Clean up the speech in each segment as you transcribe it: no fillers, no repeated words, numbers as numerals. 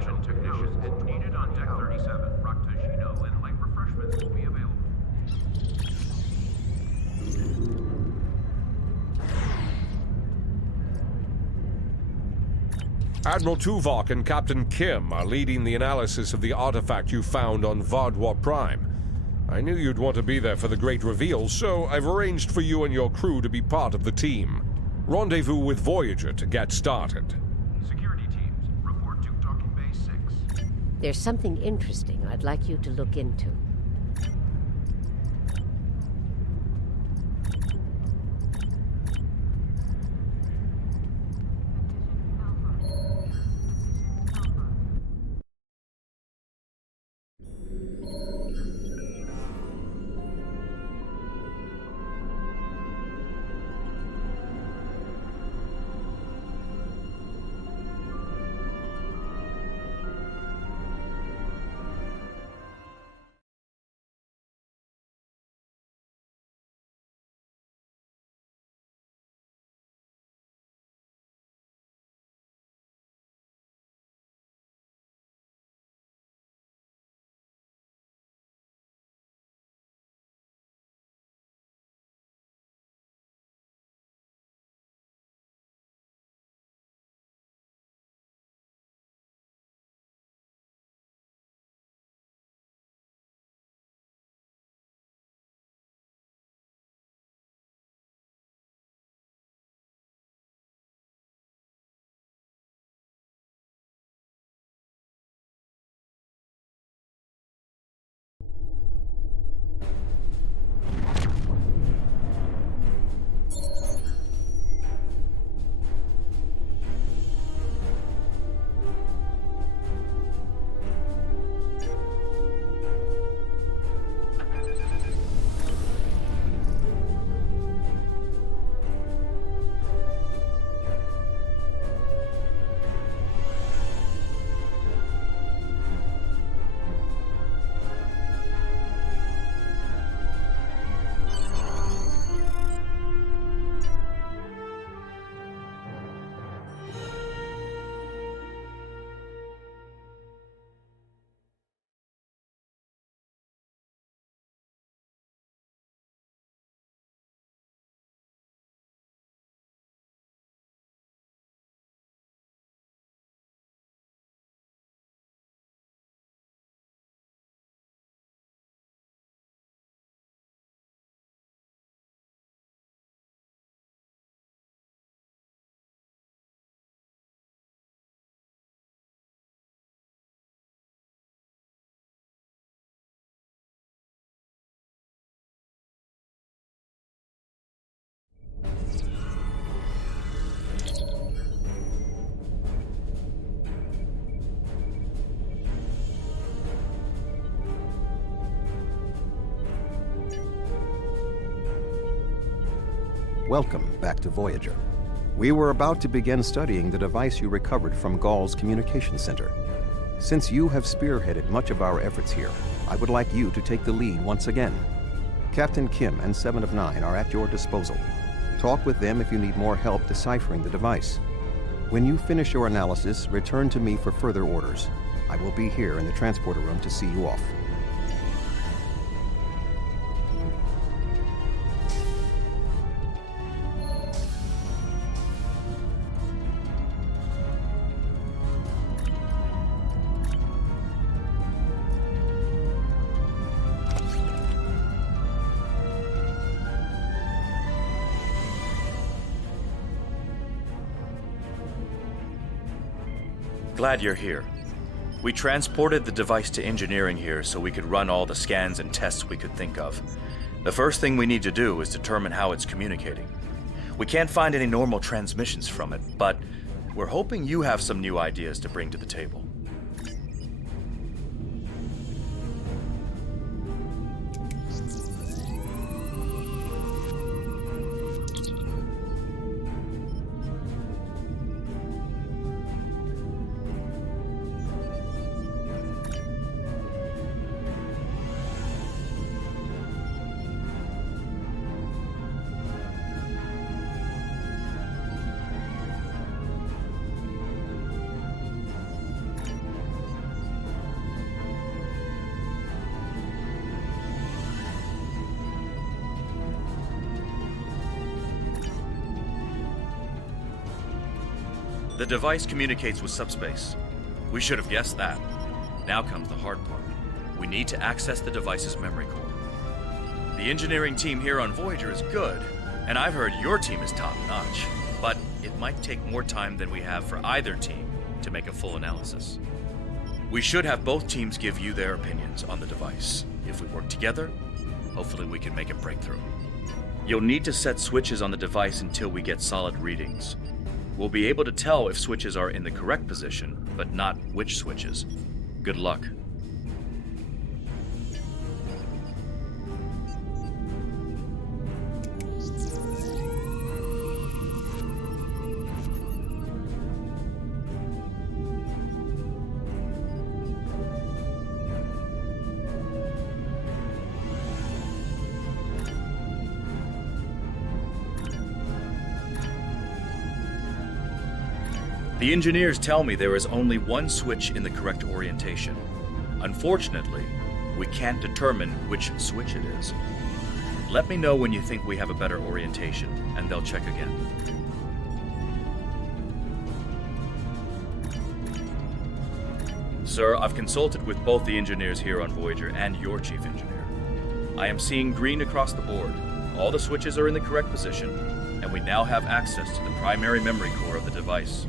Attention technicians, needed on deck 37. Raktajino and light refreshments will be available. Admiral Tuvok and Captain Kim are leading the analysis of the artifact you found on Vaadwaur Prime. I knew you'd want to be there for the great reveal, so I've arranged for you and your crew to be part of the team. Rendezvous with Voyager to get started. Security teams, report to docking bay 6. There's something interesting I'd like you to look into. Welcome back to Voyager. We were about to begin studying the device you recovered from Gall's communication center. Since you have spearheaded much of our efforts here, I would like you to take the lead once again. Captain Kim and 7 of 9 are at your disposal. Talk with them if you need more help deciphering the device. When you finish your analysis, return to me for further orders. I will be here in the transporter room to see you off. Glad you're here. We transported the device to engineering here so we could run all the scans and tests we could think of. The first thing we need to do is determine how it's communicating. We can't find any normal transmissions from it, but we're hoping you have some new ideas to bring to the table. The device communicates with subspace. We should have guessed that. Now comes the hard part. We need to access the device's memory core. The engineering team here on Voyager is good, and I've heard your team is top-notch. But it might take more time than we have for either team to make a full analysis. We should have both teams give you their opinions on the device. If we work together, hopefully we can make a breakthrough. You'll need to set switches on the device until we get solid readings. We'll be able to tell if switches are in the correct position, but not which switches. Good luck. The engineers tell me there is only one switch in the correct orientation. Unfortunately, we can't determine which switch it is. Let me know when you think we have a better orientation, and they'll check again. Sir, I've consulted with both the engineers here on Voyager and your chief engineer. I am seeing green across the board. All the switches are in the correct position, and we now have access to the primary memory core of the device.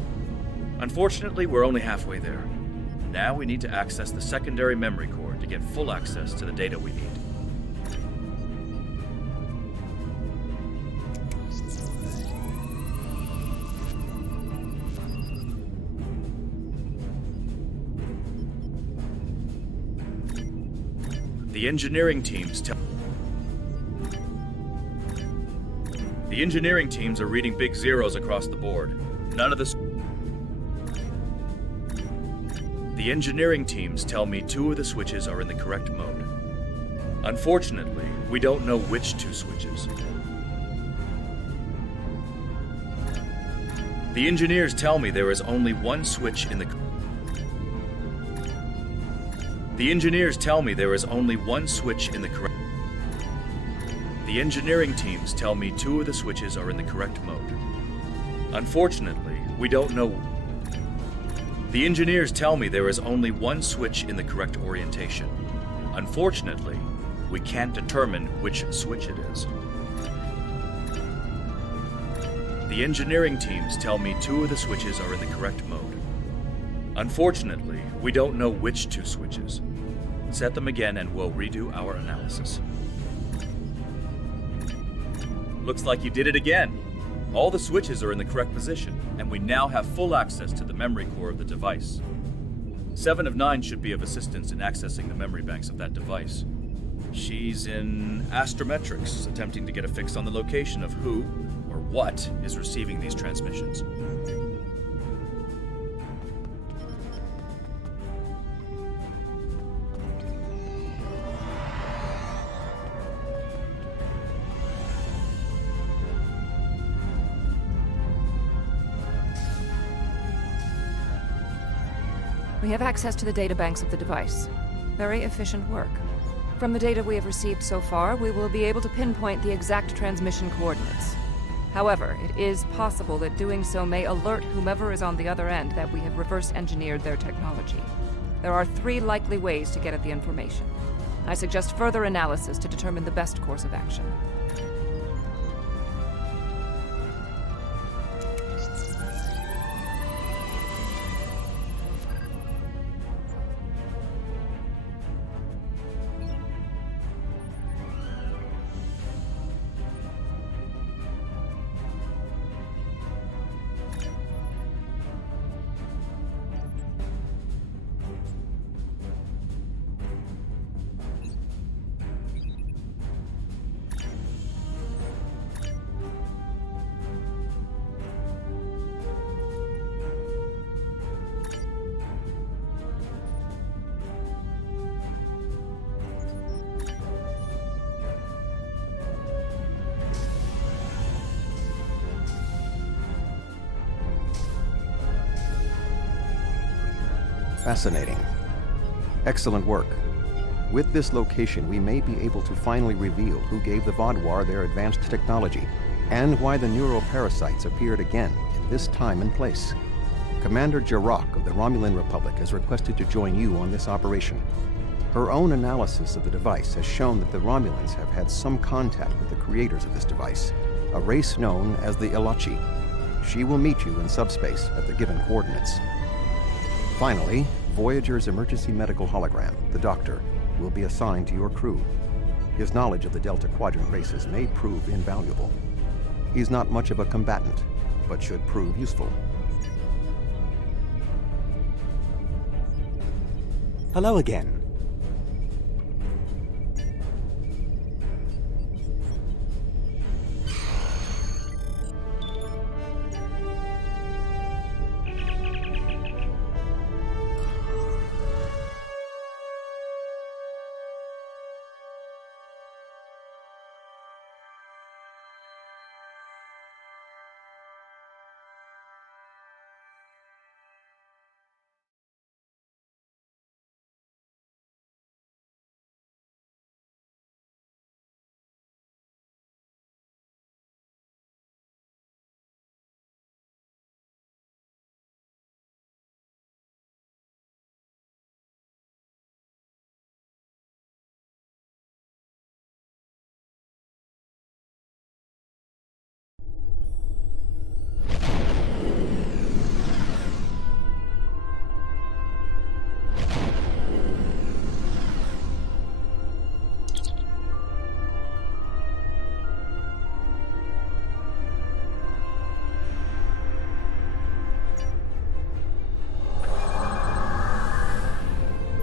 Unfortunately, we're only halfway there. Now we need to access the secondary memory core to get full access to the data we need. The engineering teams are reading big zeros across the board. None of The engineering teams tell me 2 of the switches are in the correct mode. Unfortunately, we don't know which 2 switches. The engineers tell me there is only one switch in the engineering teams tell me 2 of the switches are in the correct mode. Unfortunately, we don't know. The engineers tell me there is only one switch in the correct orientation. Unfortunately, we can't determine which switch it is. The engineering teams tell me 2 of the switches are in the correct mode. Unfortunately, we don't know which 2 switches. Set them again and we'll redo our analysis. Looks like you did it again. All the switches are in the correct position, and we now have full access to the memory core of the device. 7 of 9 should be of assistance in accessing the memory banks of that device. She's in astrometrics, attempting to get a fix on the location of who or what is receiving these transmissions. We have access to the databanks of the device. Very efficient work. From the data we have received so far, we will be able to pinpoint the exact transmission coordinates. However, it is possible that doing so may alert whomever is on the other end that we have reverse engineered their technology. There are 3 likely ways to get at the information. I suggest further analysis to determine the best course of action. Fascinating. Excellent work. With this location, we may be able to finally reveal who gave the Vaadwaur their advanced technology, and why the neuroparasites appeared again in this time and place. Commander Jirok of the Romulan Republic has requested to join you on this operation. Her own analysis of the device has shown that the Romulans have had some contact with the creators of this device, a race known as the Ilachi. She will meet you in subspace at the given coordinates. Finally, Voyager's emergency medical hologram, the Doctor, will be assigned to your crew. His knowledge of the Delta Quadrant races may prove invaluable. He's not much of a combatant, but should prove useful. Hello again.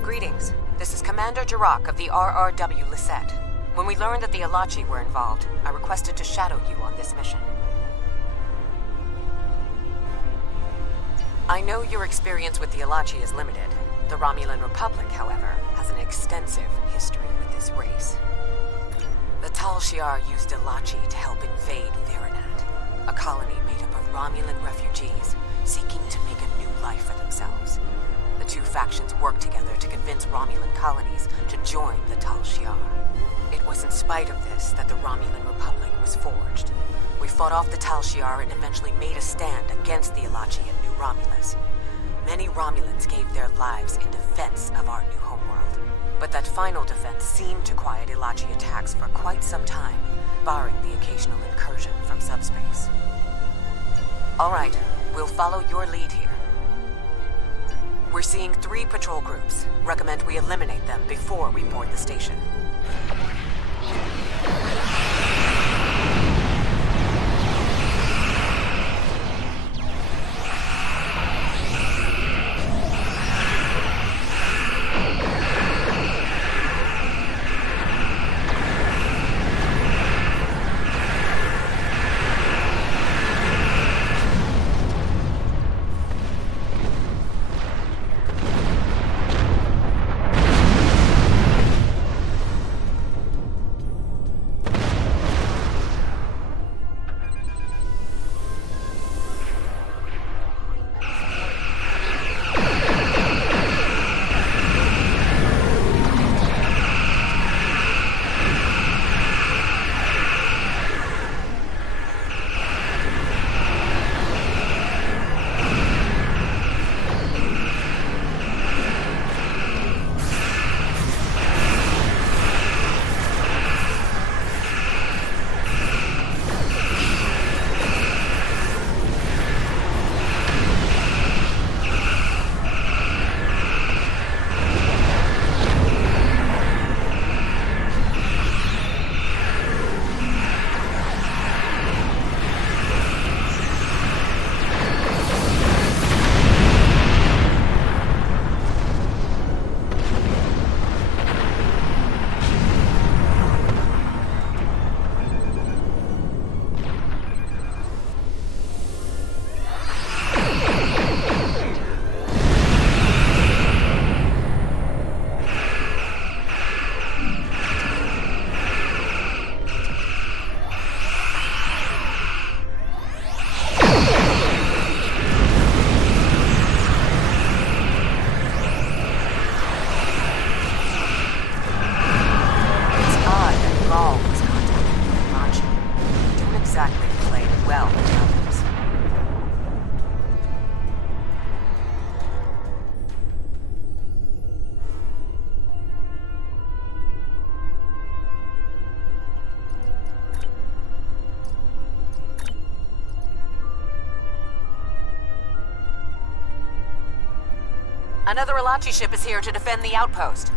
Greetings. This is Commander Jirok of the RRW Lisette. When we learned that the Ilachi were involved, I requested to shadow you on this mission. I know your experience with the Ilachi is limited. The Romulan Republic, however, has an extensive history with this race. The Tal Shiar used Ilachi to help invade Varanat, a colony made up of Romulan refugees seeking to make a new life for themselves. The two factions worked together to convince Romulan colonies to join the Tal Shiar. It was in spite of this that the Romulan Republic was forged. We fought off the Tal Shiar and eventually made a stand against the Ilachi in New Romulus. Many Romulans gave their lives in defense of our new homeworld. But that final defense seemed to quiet Ilachi attacks for quite some time, barring the occasional incursion from subspace. All right, we'll follow your lead here. We're seeing 3 patrol groups. Recommend we eliminate them before we board the station. Another Alachi ship is here to defend the outpost.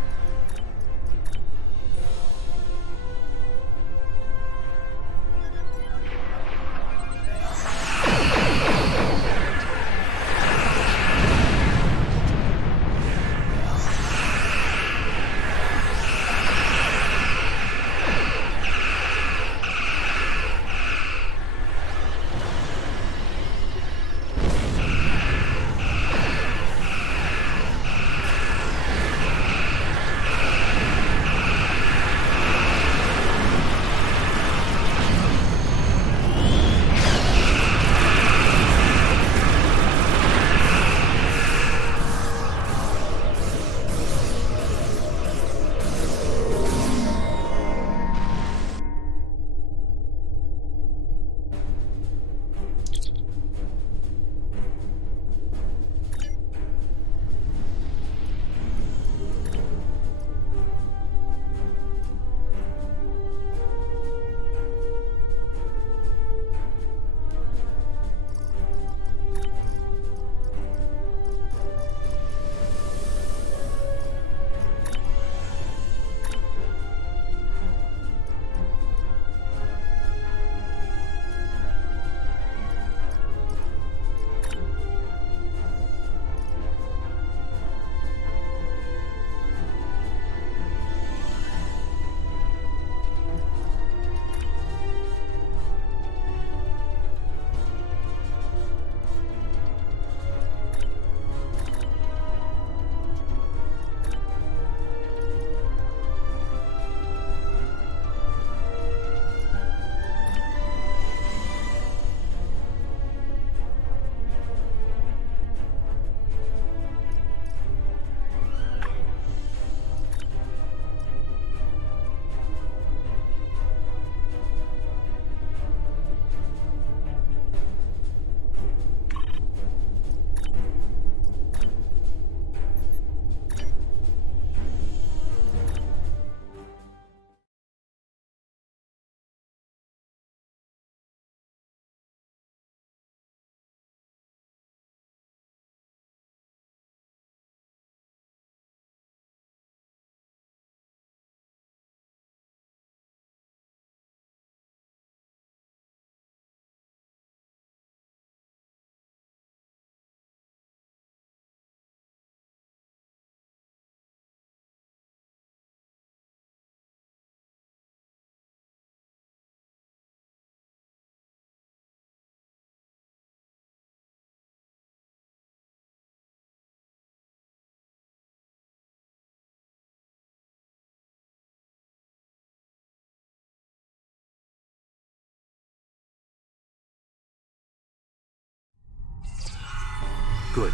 Good.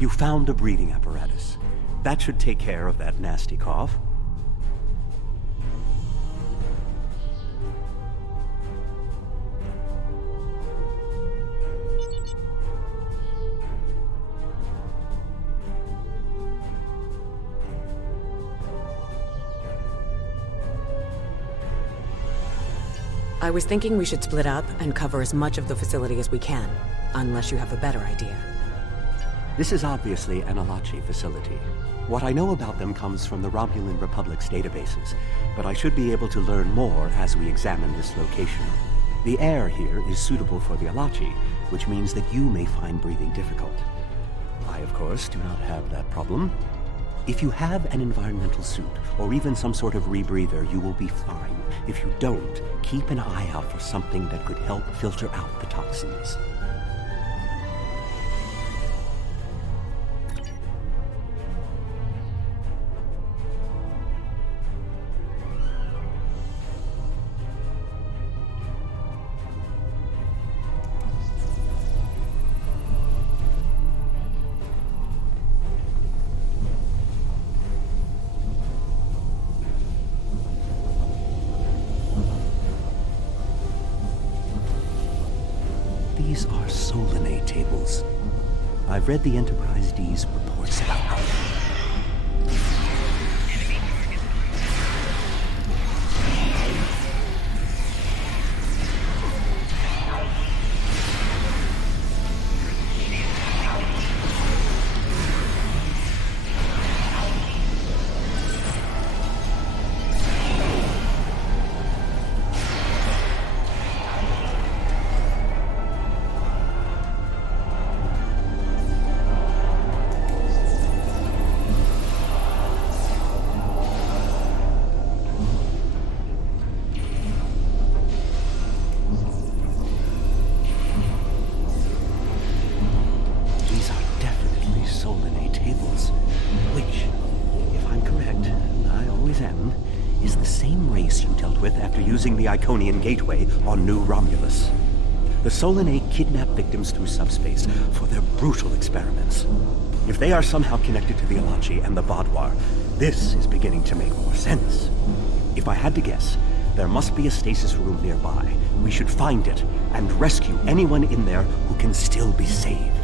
You found a breathing apparatus. That should take care of that nasty cough. I was thinking we should split up and cover as much of the facility as we can, unless you have a better idea. This is obviously an Alachi facility. What I know about them comes from the Romulan Republic's databases, but I should be able to learn more as we examine this location. The air here is suitable for the Alachi, which means that you may find breathing difficult. I, of course, do not have that problem. If you have an environmental suit, or even some sort of rebreather, you will be fine. If you don't, keep an eye out for something that could help filter out the toxins. These are Solanae tables. I've read the Enterprise D's reports about them. is the same race you dealt with after using the Iconian Gateway on New Romulus. The Solanae kidnap victims through subspace for their brutal experiments. If they are somehow connected to the Alachi and the Vaadwaur, this is beginning to make more sense. If I had to guess, there must be a stasis room nearby. We should find it and rescue anyone in there who can still be saved.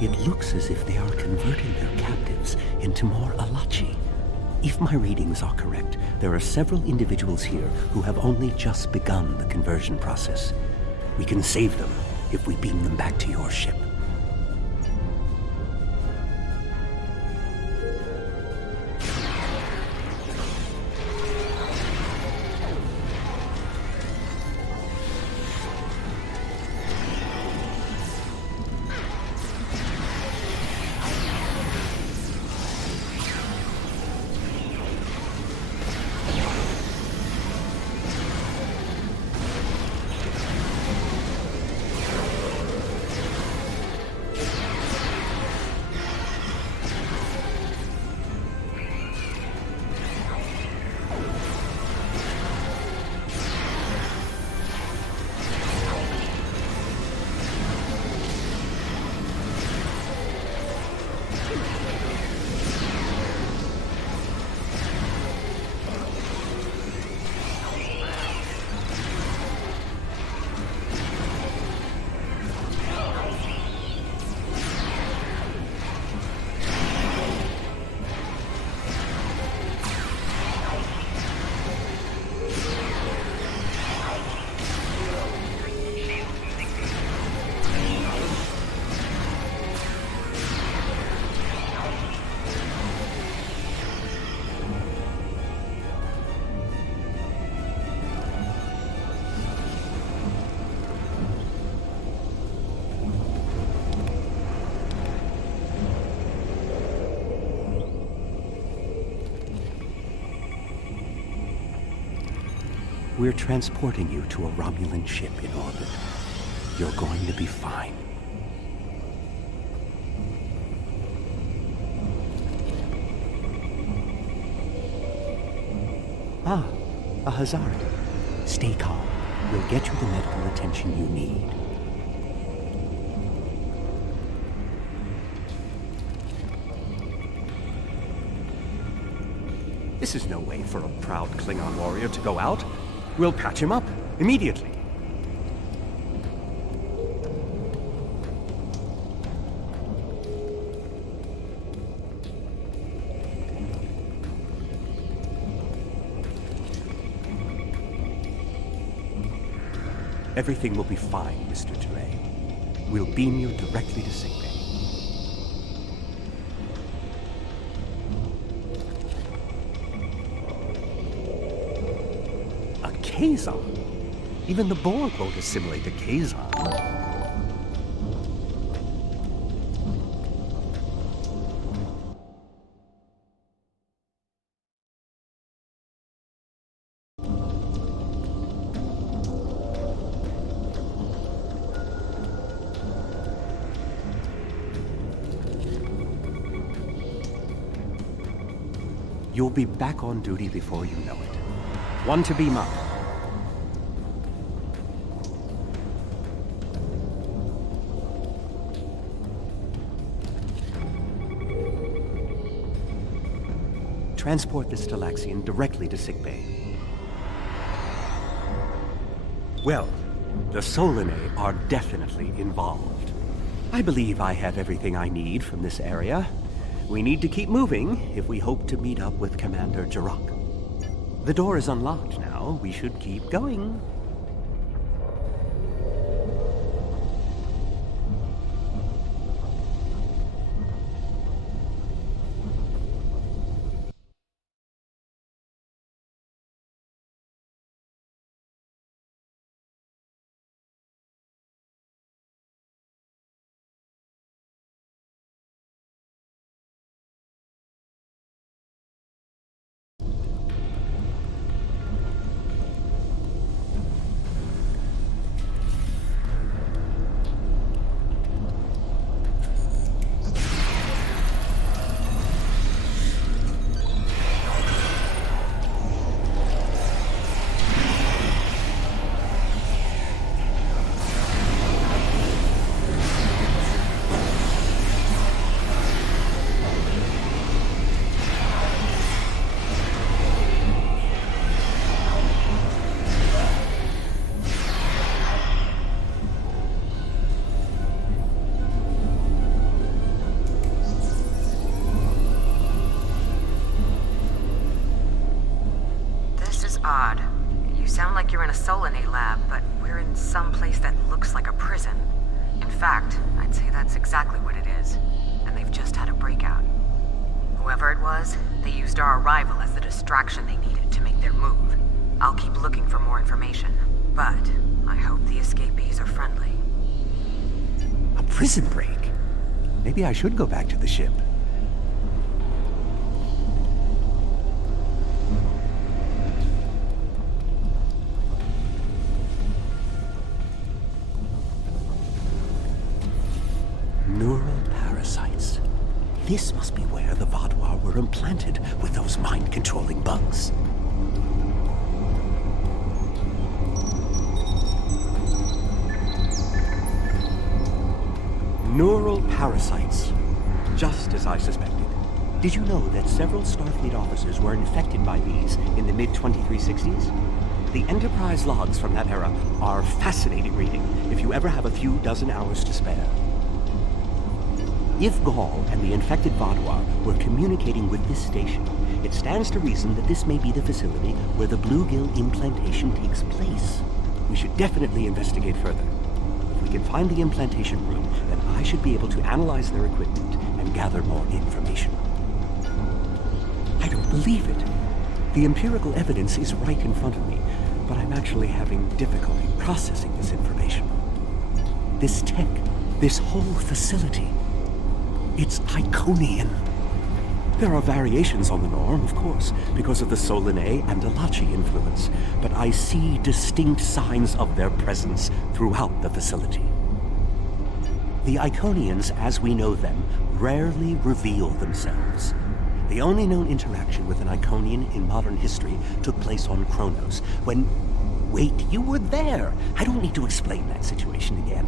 It looks as if they are converting their captives into more Alachi. If my readings are correct, there are several individuals here who have only just begun the conversion process. We can save them if we beam them back to your ship. We're transporting you to a Romulan ship in orbit. You're going to be fine. Ah, a Hazard. Stay calm. We'll get you the medical attention you need. This is no way for a proud Klingon warrior to go out. We'll patch him up immediately. Everything will be fine, Mr. Teray. We'll beam you directly to sickbay. A Kazon? Even the Borg won't assimilate a Kazon. You'll be back on duty before you know it. One to beam up. Transport this Talaxian directly to sickbay. Well, the Solanae are definitely involved. I believe I have everything I need from this area. We need to keep moving if we hope to meet up with Commander Jirok. The door is unlocked now. We should keep going. Odd. You sound like you're in a Solanae lab, but we're in some place that looks like a prison. In fact, I'd say that's exactly what it is. And they've just had a breakout. Whoever it was, they used our arrival as the distraction they needed to make their move. I'll keep looking for more information, but I hope the escapees are friendly. A prison break? Maybe I should go back to the ship. Neural parasites. This must be where the Vaadwaur were implanted with those mind-controlling bugs. Neural parasites. Just as I suspected. Did you know that several Starfleet officers were infected by these in the mid-2360s? The Enterprise logs from that era are fascinating reading if you ever have a few dozen hours to spare. If Gaul and the infected Vaadwaur were communicating with this station, it stands to reason that this may be the facility where the bluegill implantation takes place. We should definitely investigate further. If we can find the implantation room, then I should be able to analyze their equipment and gather more information. I don't believe it. The empirical evidence is right in front of me, but I'm actually having difficulty processing this information. This tech, this whole facility, it's Iconian. There are variations on the norm, of course, because of the Solanae and Alachi influence, but I see distinct signs of their presence throughout the facility. The Iconians, as we know them, rarely reveal themselves. The only known interaction with an Iconian in modern history took place on Kronos, when... Wait, you were there! I don't need to explain that situation again.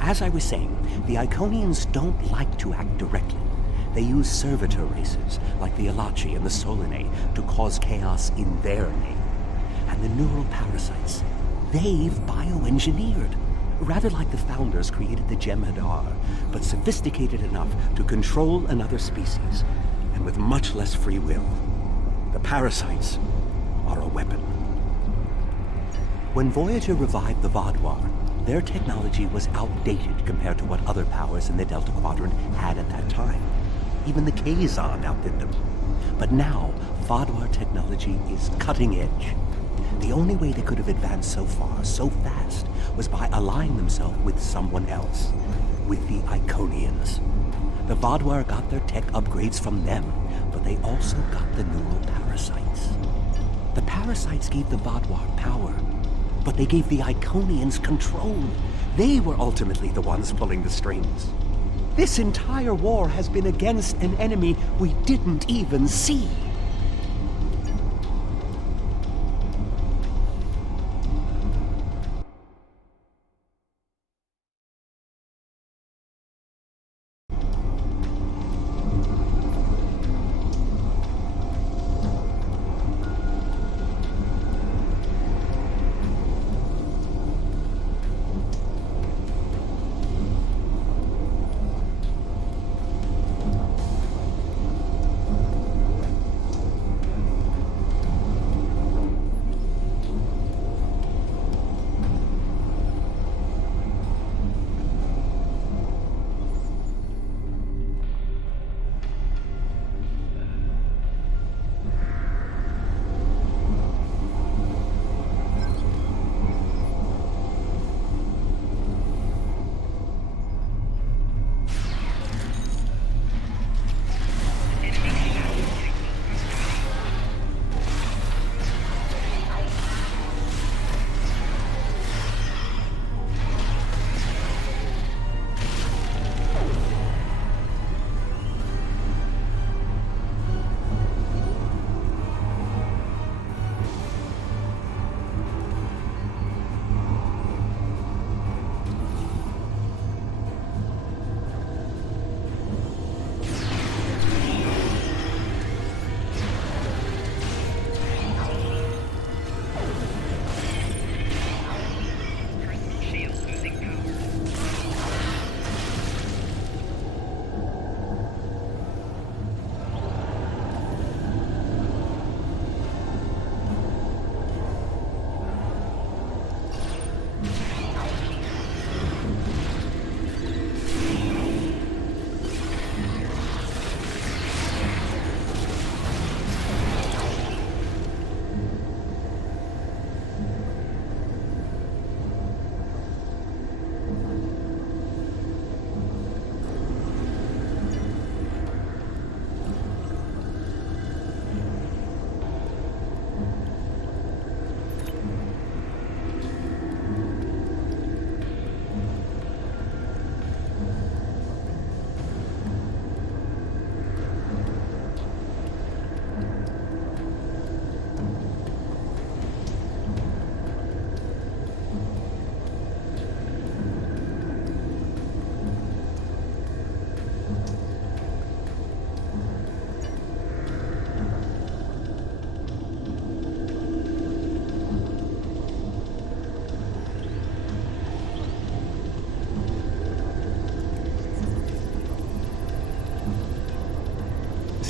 As I was saying, the Iconians don't like to act directly. They use servitor races, like the Alachi and the Solanae, to cause chaos in their name. And the neural parasites, they've bioengineered. Rather like the founders created the Jem'Hadar, but sophisticated enough to control another species, and with much less free will. The parasites are a weapon. When Voyager revived the Vaadwaur, their technology was outdated compared to what other powers in the Delta Quadrant had at that time. Even the Kazon outdid them. But now, Vaadwaur technology is cutting edge. The only way they could have advanced so far, so fast, was by allying themselves with someone else. With the Iconians. The Vaadwaur got their tech upgrades from them, but they also got the neural parasites. The parasites gave the Vaadwaur power, but they gave the Iconians control. They were ultimately the ones pulling the strings. This entire war has been against an enemy we didn't even see.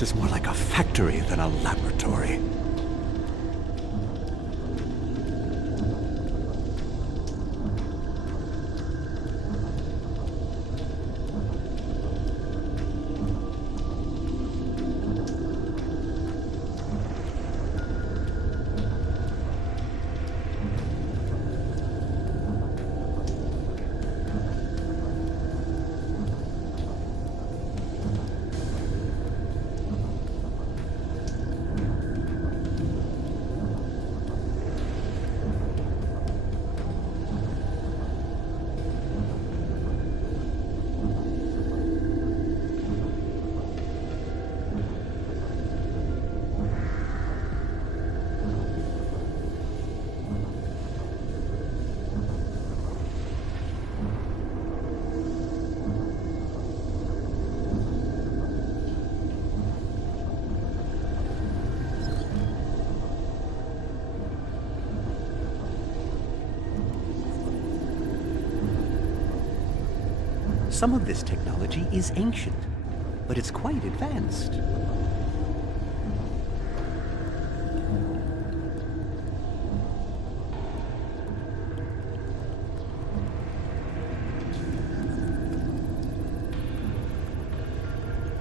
is more like a factory than a laboratory. Some of this technology is ancient, but it's quite advanced.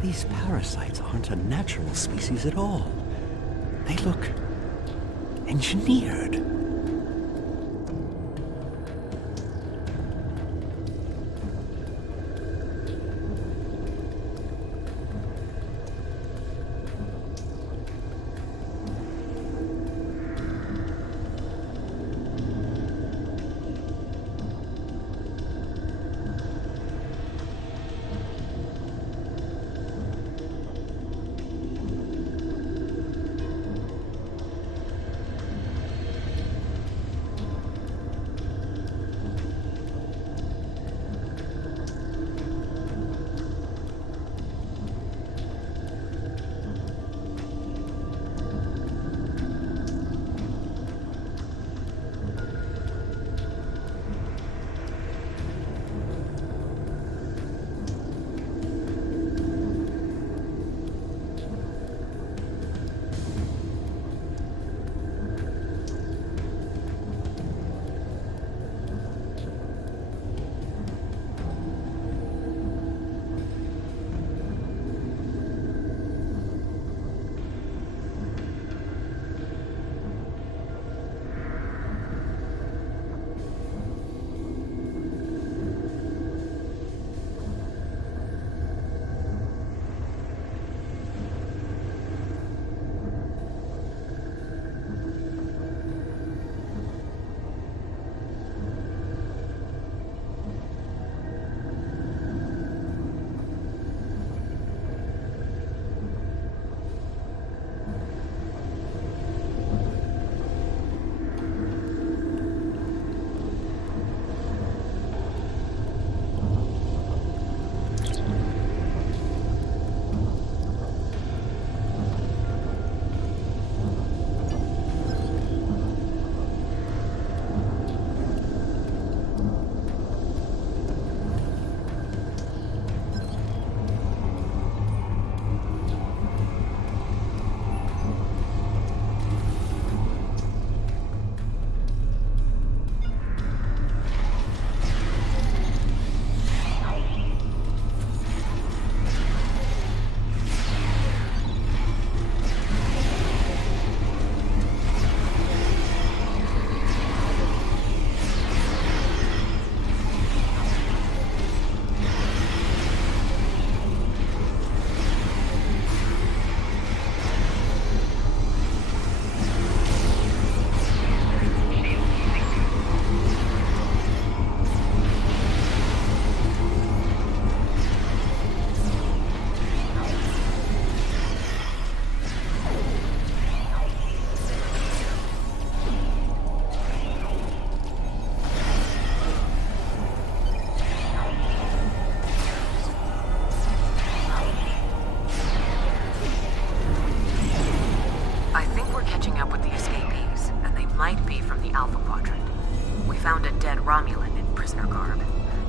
These parasites aren't a natural species at all. They look engineered. might be from the Alpha Quadrant. We found a dead Romulan in prisoner garb.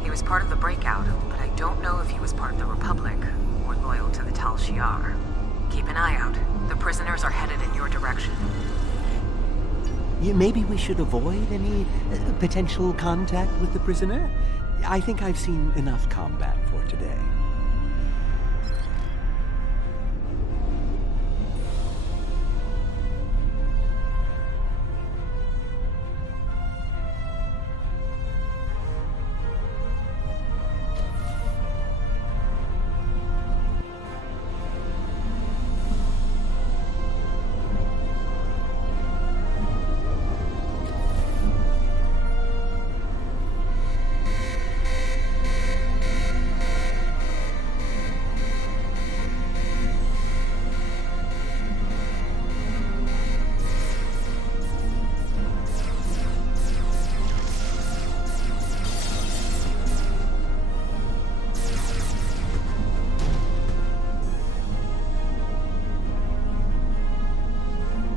He was part of the breakout, but I don't know if he was part of the Republic or loyal to the Tal Shiar. Keep an eye out. The prisoners are headed in your direction. Maybe we should avoid any potential contact with the prisoner? I think I've seen enough combat for today.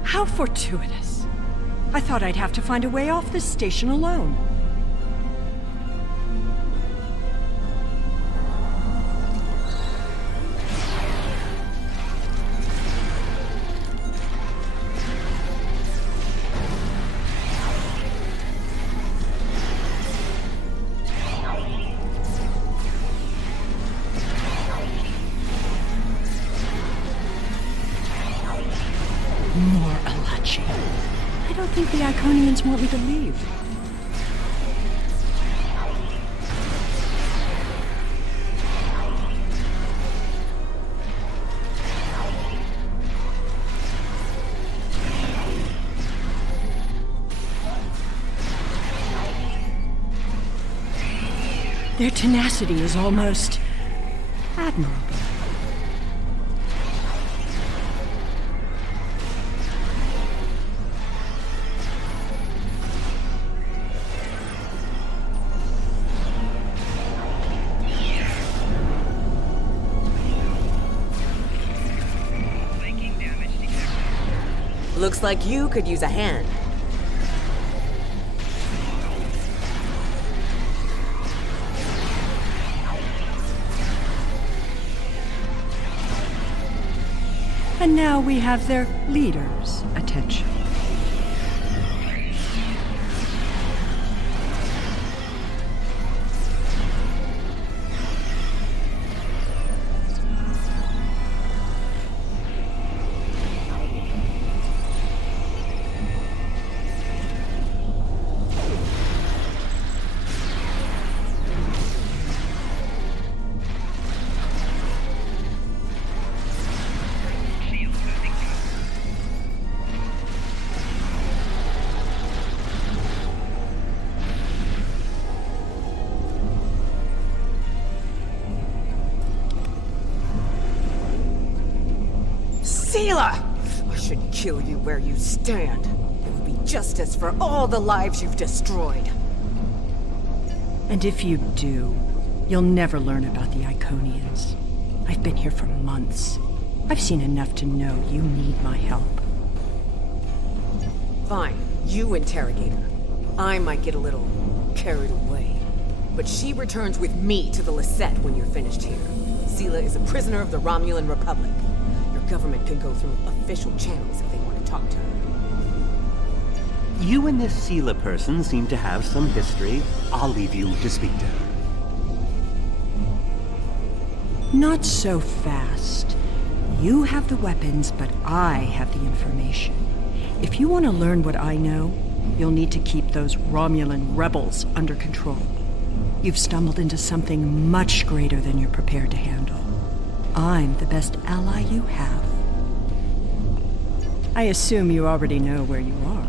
How fortuitous. I thought I'd have to find a way off this station alone. More Alachi. I don't think the Iconians want me to leave. Their tenacity is almost admirable. Looks like you could use a hand. And now we have their leader's attention. I should kill you where you stand. It would be justice for all the lives you've destroyed. And if you do, you'll never learn about the Iconians. I've been here for months. I've seen enough to know you need my help. Fine, you interrogate her. I might get a little carried away. But she returns with me to the Lisette when you're finished here. Sela is a prisoner of the Romulan Republic. Your government can go through official channels if they want to talk to her. You and this Sela person seem to have some history. I'll leave you to speak to her. Not so fast. You have the weapons, but I have the information. If you want to learn what I know, you'll need to keep those Romulan rebels under control. You've stumbled into something much greater than you're prepared to handle. I'm the best ally you have. I assume you already know where you are.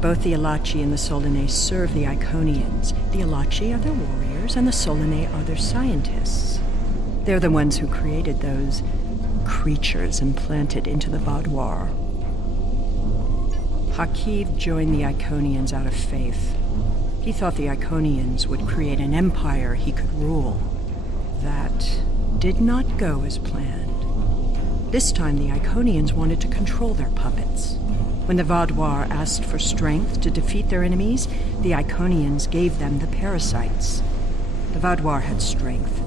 Both the Alachi and the Solanae serve the Iconians. The Alachi are their warriors, and the Solanae are their scientists. They're the ones who created those creatures implanted into the Vaadwaur. Hakiv joined the Iconians out of faith. He thought the Iconians would create an empire he could rule. That did not go as planned. This time the Iconians wanted to control their puppets. When the Vaadwaur asked for strength to defeat their enemies, the Iconians gave them the parasites. The Vaadwaur had strength,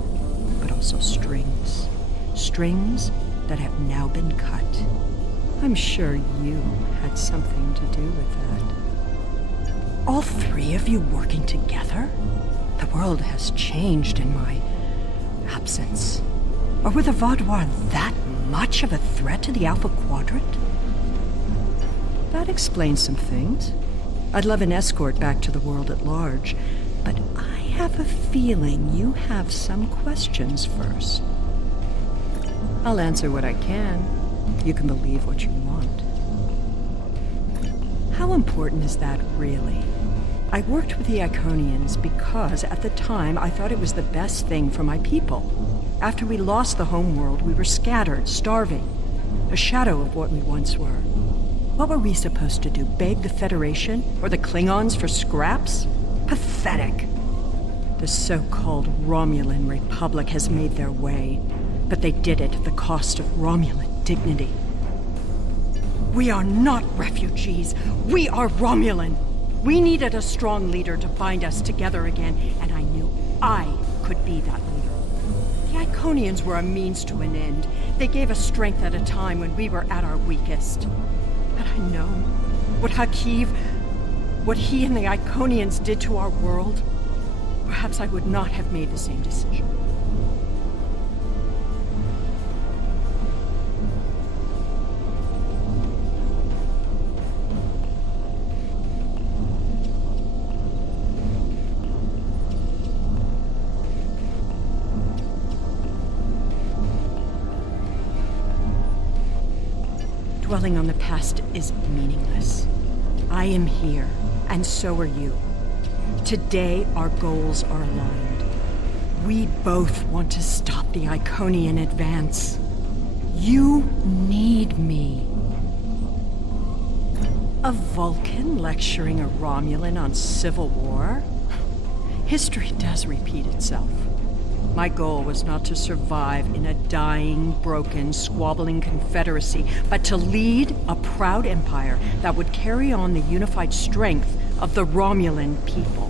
but also strings. Strings that have now been cut. I'm sure you had something to do with that. All three of you working together? The world has changed in my absence. Or were the Vaadwaur that much of a threat to the Alpha Quadrant? That explains some things. I'd love an escort back to the world at large, but I have a feeling you have some questions first. I'll answer what I can. You can believe what you want. How important is that, really? I worked with the Iconians because, at the time, I thought it was the best thing for my people. After we lost the homeworld, we were scattered, starving. A shadow of what we once were. What were we supposed to do, beg the Federation or the Klingons for scraps? Pathetic. The so-called Romulan Republic has made their way, but they did it at the cost of Romulan dignity. We are not refugees. We are Romulan. We needed a strong leader to bind us together again, and I knew I could be that leader. The Iconians were a means to an end. They gave us strength at a time when we were at our weakest. Had I known what Hakiv, what he and the Iconians did to our world, perhaps I would not have made the same decision. Dwelling on the past is meaningless. I am here, and so are you. Today, our goals are aligned. We both want to stop the Iconian advance. You need me. A Vulcan lecturing a Romulan on civil war? History does repeat itself. My goal was not to survive in a dying, broken, squabbling confederacy, but to lead a proud empire that would carry on the unified strength of the Romulan people.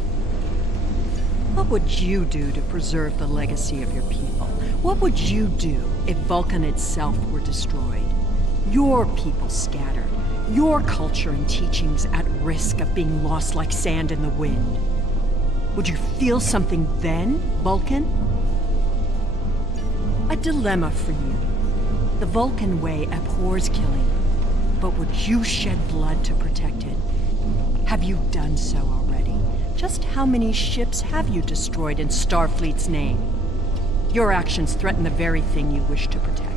What would you do to preserve the legacy of your people? What would you do if Vulcan itself were destroyed? Your people scattered, your culture and teachings at risk of being lost like sand in the wind. Would you feel something then, Vulcan? A dilemma for you. The Vulcan way abhors killing, but would you shed blood to protect it? Have you done so already? Just how many ships have you destroyed in Starfleet's name? Your actions threaten the very thing you wish to protect.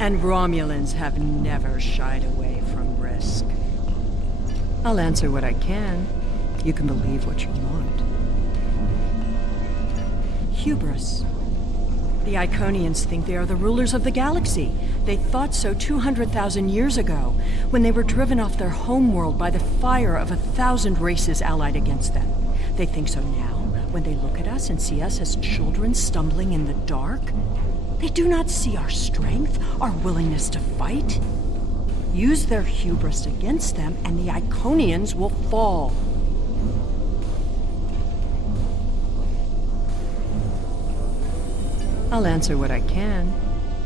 And Romulans have never shied away from risk. I'll answer what I can. You can believe what you want. Hubris. The Iconians think they are the rulers of the galaxy. They thought so 200,000 years ago, when they were driven off their homeworld by the fire of 1,000 races allied against them. They think so now, when they look at us and see us as children stumbling in the dark. They do not see our strength, our willingness to fight. Use their hubris against them, and the Iconians will fall. I'll answer what I can.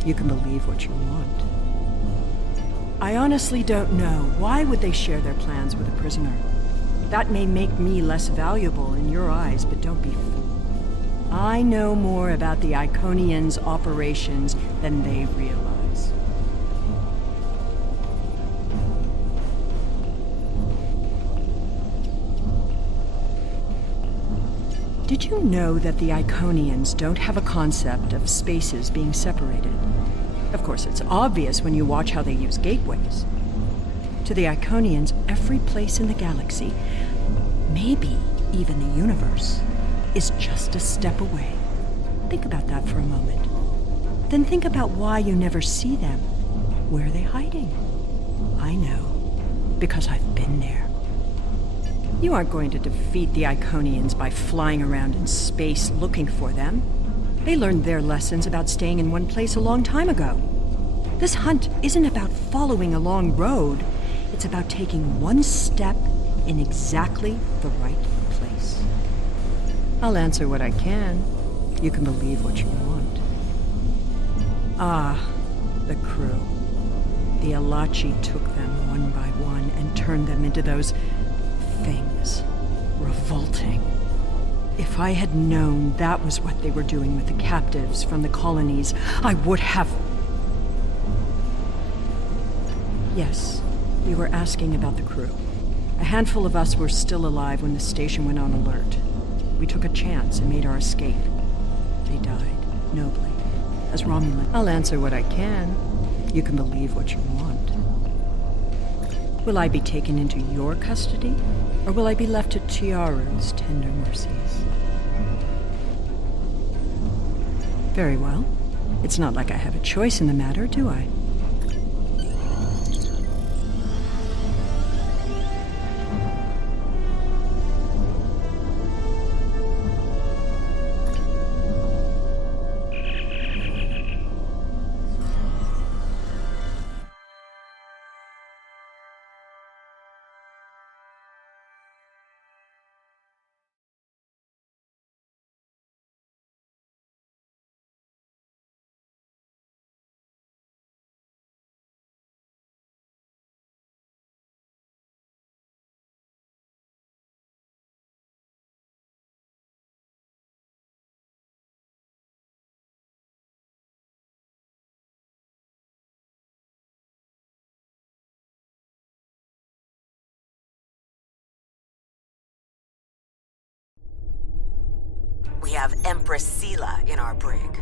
You can believe what you want. I honestly don't know. Why would they share their plans with a prisoner? That may make me less valuable in your eyes, but don't be fooled. I know more about the Iconians' operations than they realize. Did you know that the Iconians don't have a concept of spaces being separated? Of course, it's obvious when you watch how they use gateways. To the Iconians, every place in the galaxy, maybe even the universe, is just a step away. Think about that for a moment. Then think about why you never see them. Where are they hiding? I know, because I've been there. You aren't going to defeat the Iconians by flying around in space looking for them. They learned their lessons about staying in one place a long time ago. This hunt isn't about following a long road. It's about taking one step in exactly the right place. I'll answer what I can. You can believe what you want. Ah, The crew. The Alachi took them one by one and turned them into those things. Revolting. If I had known that was what they were doing with the captives from the colonies, I would have... Yes, you were asking about the crew. A handful of us were still alive when the station went on alert. We took a chance and made our escape. They died, nobly, as Romulan. I'll answer what I can. You can believe what you want. Will I be taken into your custody, or will I be left to Tiaru's tender mercies? Very well. It's not like I have a choice in the matter, do I? We have Empress Sela in our brig.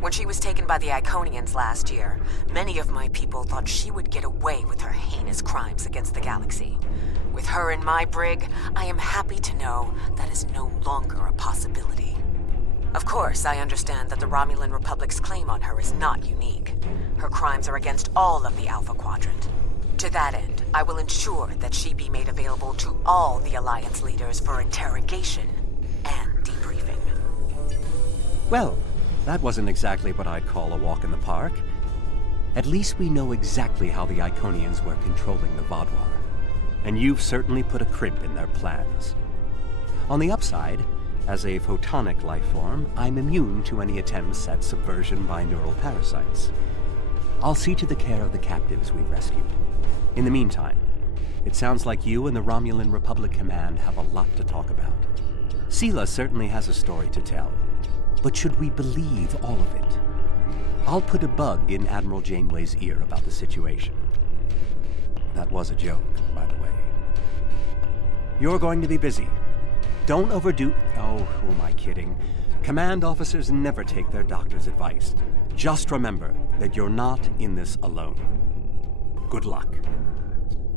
When she was taken by the Iconians last year, many of my people thought she would get away with her heinous crimes against the galaxy. With her in my brig, I am happy to know that is no longer a possibility. Of course, I understand that the Romulan Republic's claim on her is not unique. Her crimes are against all of the Alpha Quadrant. To that end, I will ensure that she be made available to all the Alliance leaders for interrogation and debriefing. Well, that wasn't exactly what I'd call a walk in the park. At least we know exactly how the Iconians were controlling the Vaadwaur. And you've certainly put a crimp in their plans. On the upside, as a photonic life form, I'm immune to any attempts at subversion by neural parasites. I'll see to the care of the captives we've rescued. In the meantime, it sounds like you and the Romulan Republic Command have a lot to talk about. Sela certainly has a story to tell. But should we believe all of it? I'll put a bug in Admiral Janeway's ear about the situation. That was a joke, by the way. You're going to be busy. Don't overdo... Oh, who am I kidding? Command officers never take their doctor's advice. Just remember that you're not in this alone. Good luck.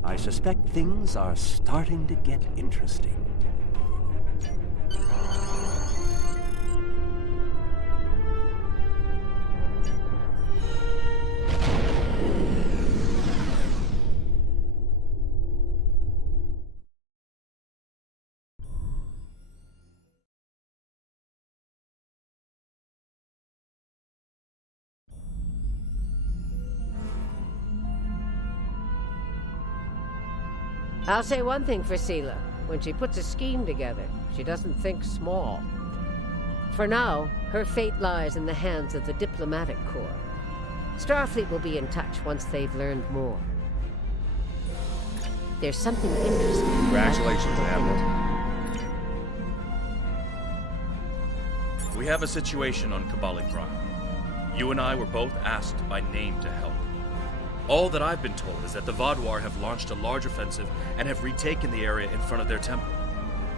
I suspect things are starting to get interesting. I'll say one thing for Sela. When she puts a scheme together, she doesn't think small. For now, her fate lies in the hands of the diplomatic corps. Starfleet will be in touch once they've learned more. There's something interesting. Congratulations, Admiral. We have a situation on Kobali Prime. You and I were both asked by name to help. All that I've been told is that the Vaadwaur have launched a large offensive and have retaken the area in front of their temple,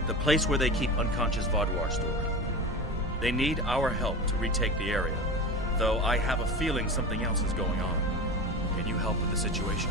the place where they keep unconscious Vaadwaur stored. They need our help to retake the area, though I have a feeling something else is going on. Can you help with the situation?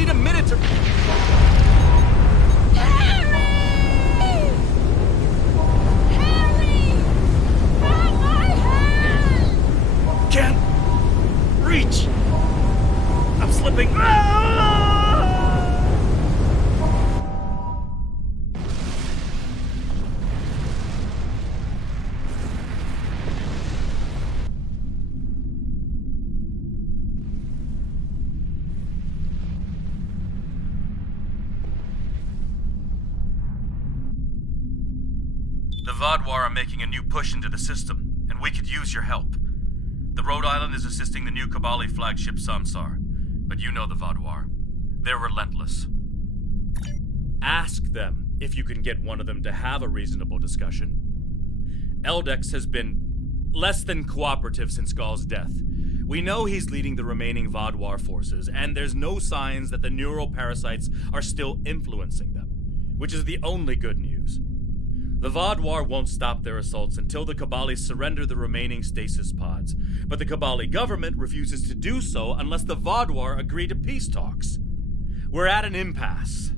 need a minute to... Can't reach. I'm slipping. The Vaadwaur are making a new push into the system, and we could use your help. The Rhode Island is assisting the new Kobali flagship Samsar, but you know the Vaadwaur. They're relentless. Ask them if you can get one of them to have a reasonable discussion. Eldex has been less than cooperative since Gaul's death. We know he's leading the remaining Vaadwaur forces, and there's no signs that the neural parasites are still influencing them, which is the only good news. The Vaadwaur won't stop their assaults until the Kobali surrender the remaining stasis pods, but the Kobali government refuses to do so unless the Vaadwaur agree to peace talks. We're at an impasse.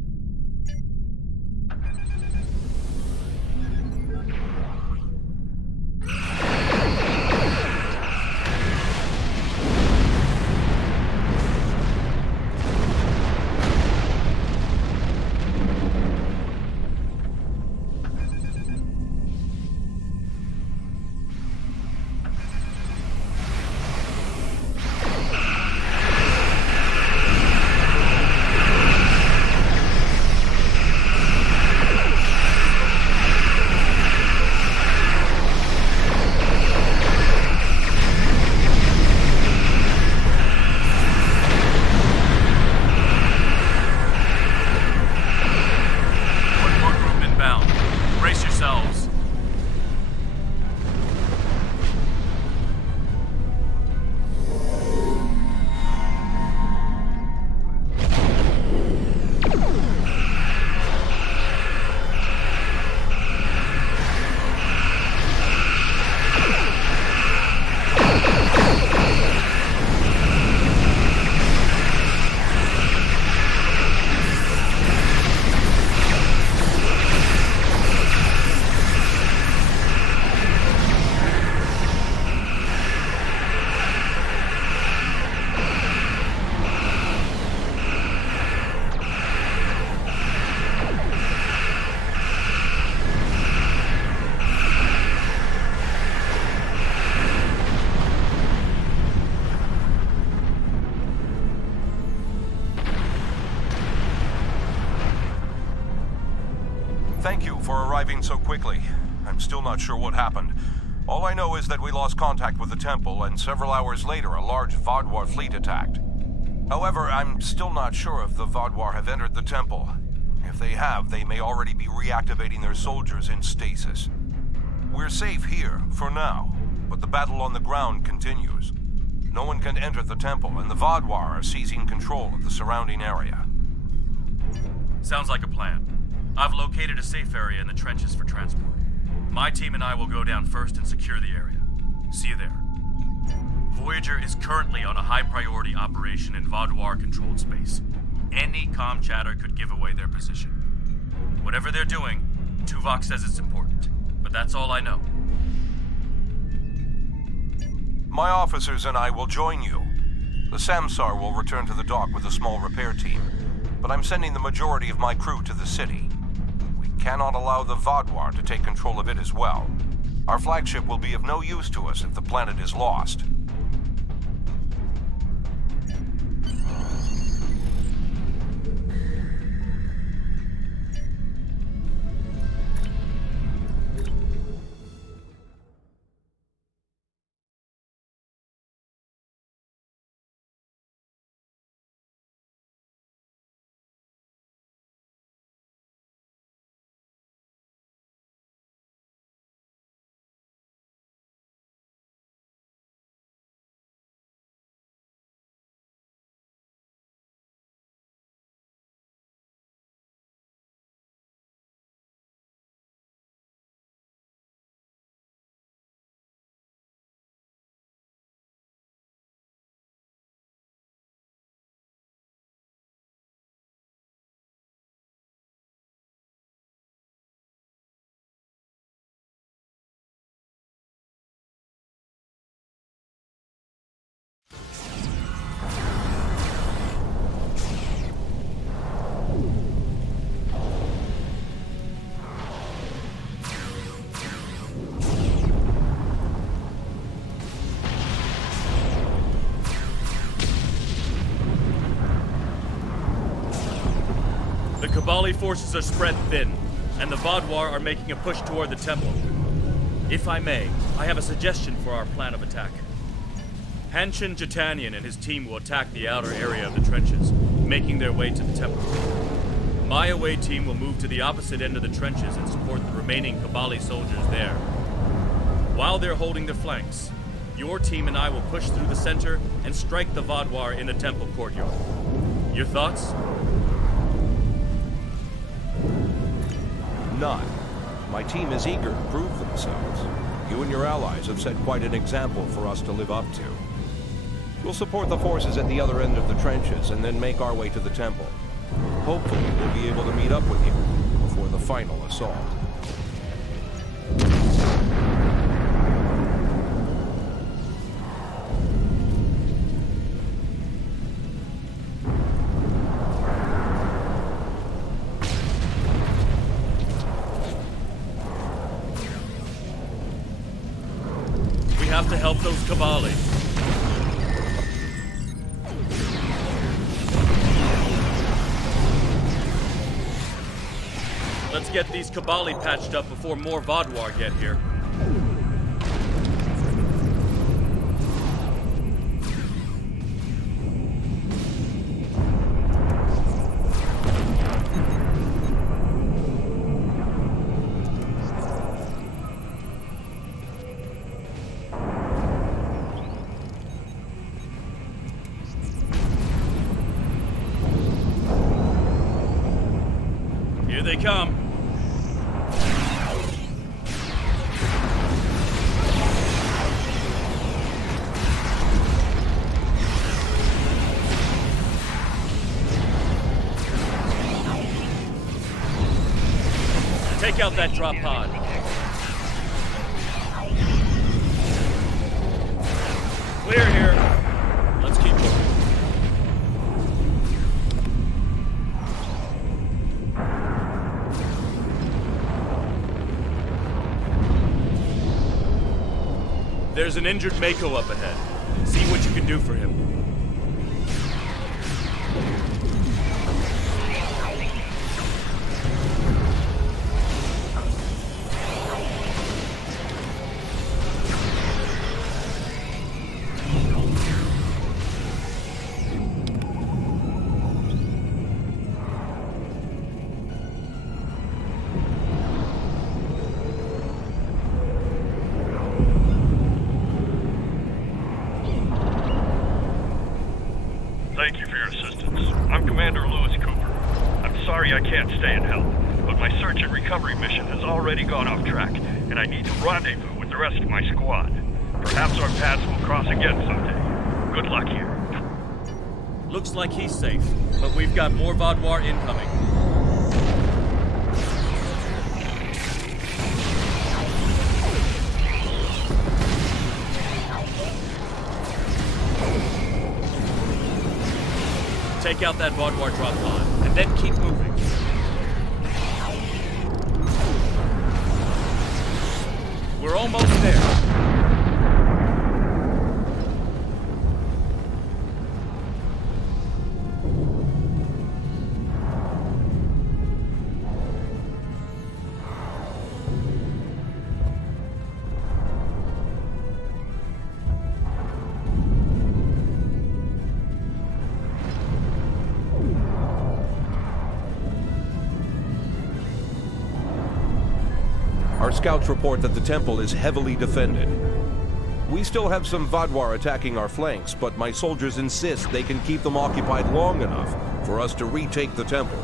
Thank you for arriving so quickly. I'm still not sure what happened. All I know is that we lost contact with the temple, and several hours later a large Vaadwaur fleet attacked. However, I'm still not sure if the Vaadwaur have entered the temple. If they have, they may already be reactivating their soldiers in stasis. We're safe here, for now, but the battle on the ground continues. No one can enter the temple, and the Vaadwaur are seizing control of the surrounding area. Sounds like a plan. I've located a safe area in the trenches for transport. My team and I will go down first and secure the area. See you there. Voyager is currently on a high-priority operation in Vaadwaur-controlled space. Any comm chatter could give away their position. Whatever they're doing, Tuvok says it's important, but that's all I know. My officers and I will join you. The Samsar will return to the dock with a small repair team, but I'm sending the majority of my crew to the city. We cannot allow the Vaadwaur to take control of it as well. Our flagship will be of no use to us if the planet is lost. Kobali forces are spread thin, and the Vaadwaur are making a push toward the temple. If I may, I have a suggestion for our plan of attack. Hanshin Jatanian and his team will attack the outer area of the trenches, making their way to the temple. My away team will move to the opposite end of the trenches and support the remaining Kobali soldiers there. While they're holding the flanks, your team and I will push through the center and strike the Vaadwaur in the temple courtyard. Your thoughts? None. My team is eager to prove themselves. You and your allies have set quite an example for us to live up to. We'll support the forces at the other end of the trenches and then make our way to the temple. Hopefully, we'll be able to meet up with you before the final assault. We have to help those Kobali. Let's get these Kobali patched up before more Vaadwaur get here. Here they come. Take out that drop pod. Clear here. Let's keep moving. There's an injured Mako up ahead. See what you can do for him. Thank you for your assistance. I'm Commander Lewis Cooper. I'm sorry I can't stay and help, but my search and recovery mission has already gone off track, and I need to rendezvous with the rest of my squad. Perhaps our paths will cross again someday. Good luck here. Looks like he's safe, but we've got more Vaadwaur incoming. Take out that Vaadwaur drop pod, and then keep moving. We're almost there. Our scouts report that the temple is heavily defended. We still have some Vaadwaur attacking our flanks, but my soldiers insist they can keep them occupied long enough for us to retake the temple.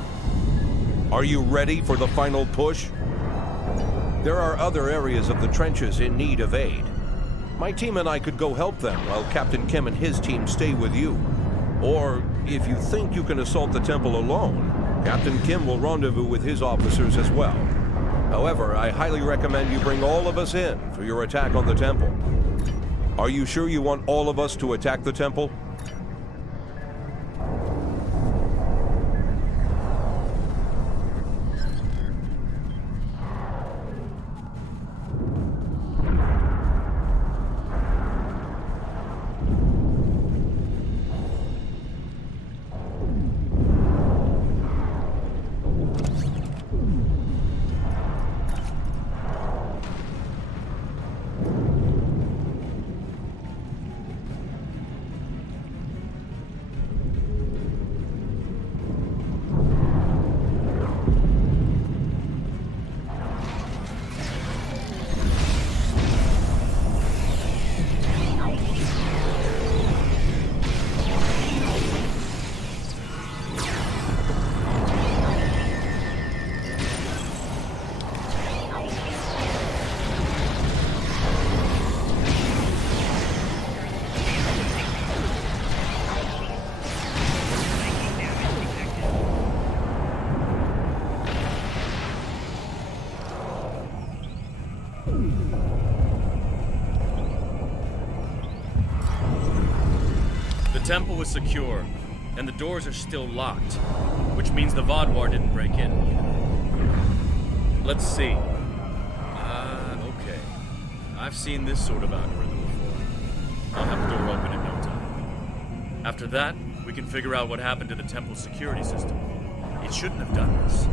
Are you ready for the final push? There are other areas of the trenches in need of aid. My team and I could go help them while Captain Kim and his team stay with you. Or, if you think you can assault the temple alone, Captain Kim will rendezvous with his officers as well. However, I highly recommend you bring all of us in for your attack on the temple. Are you sure you want all of us to attack the temple? temple was secure, and the doors are still locked, which means the Vaadwaur didn't break in. Let's see. Okay. I've seen this sort of algorithm before. I'll have the door open in no time. After that, we can figure out what happened to the temple's security system. It shouldn't have done this.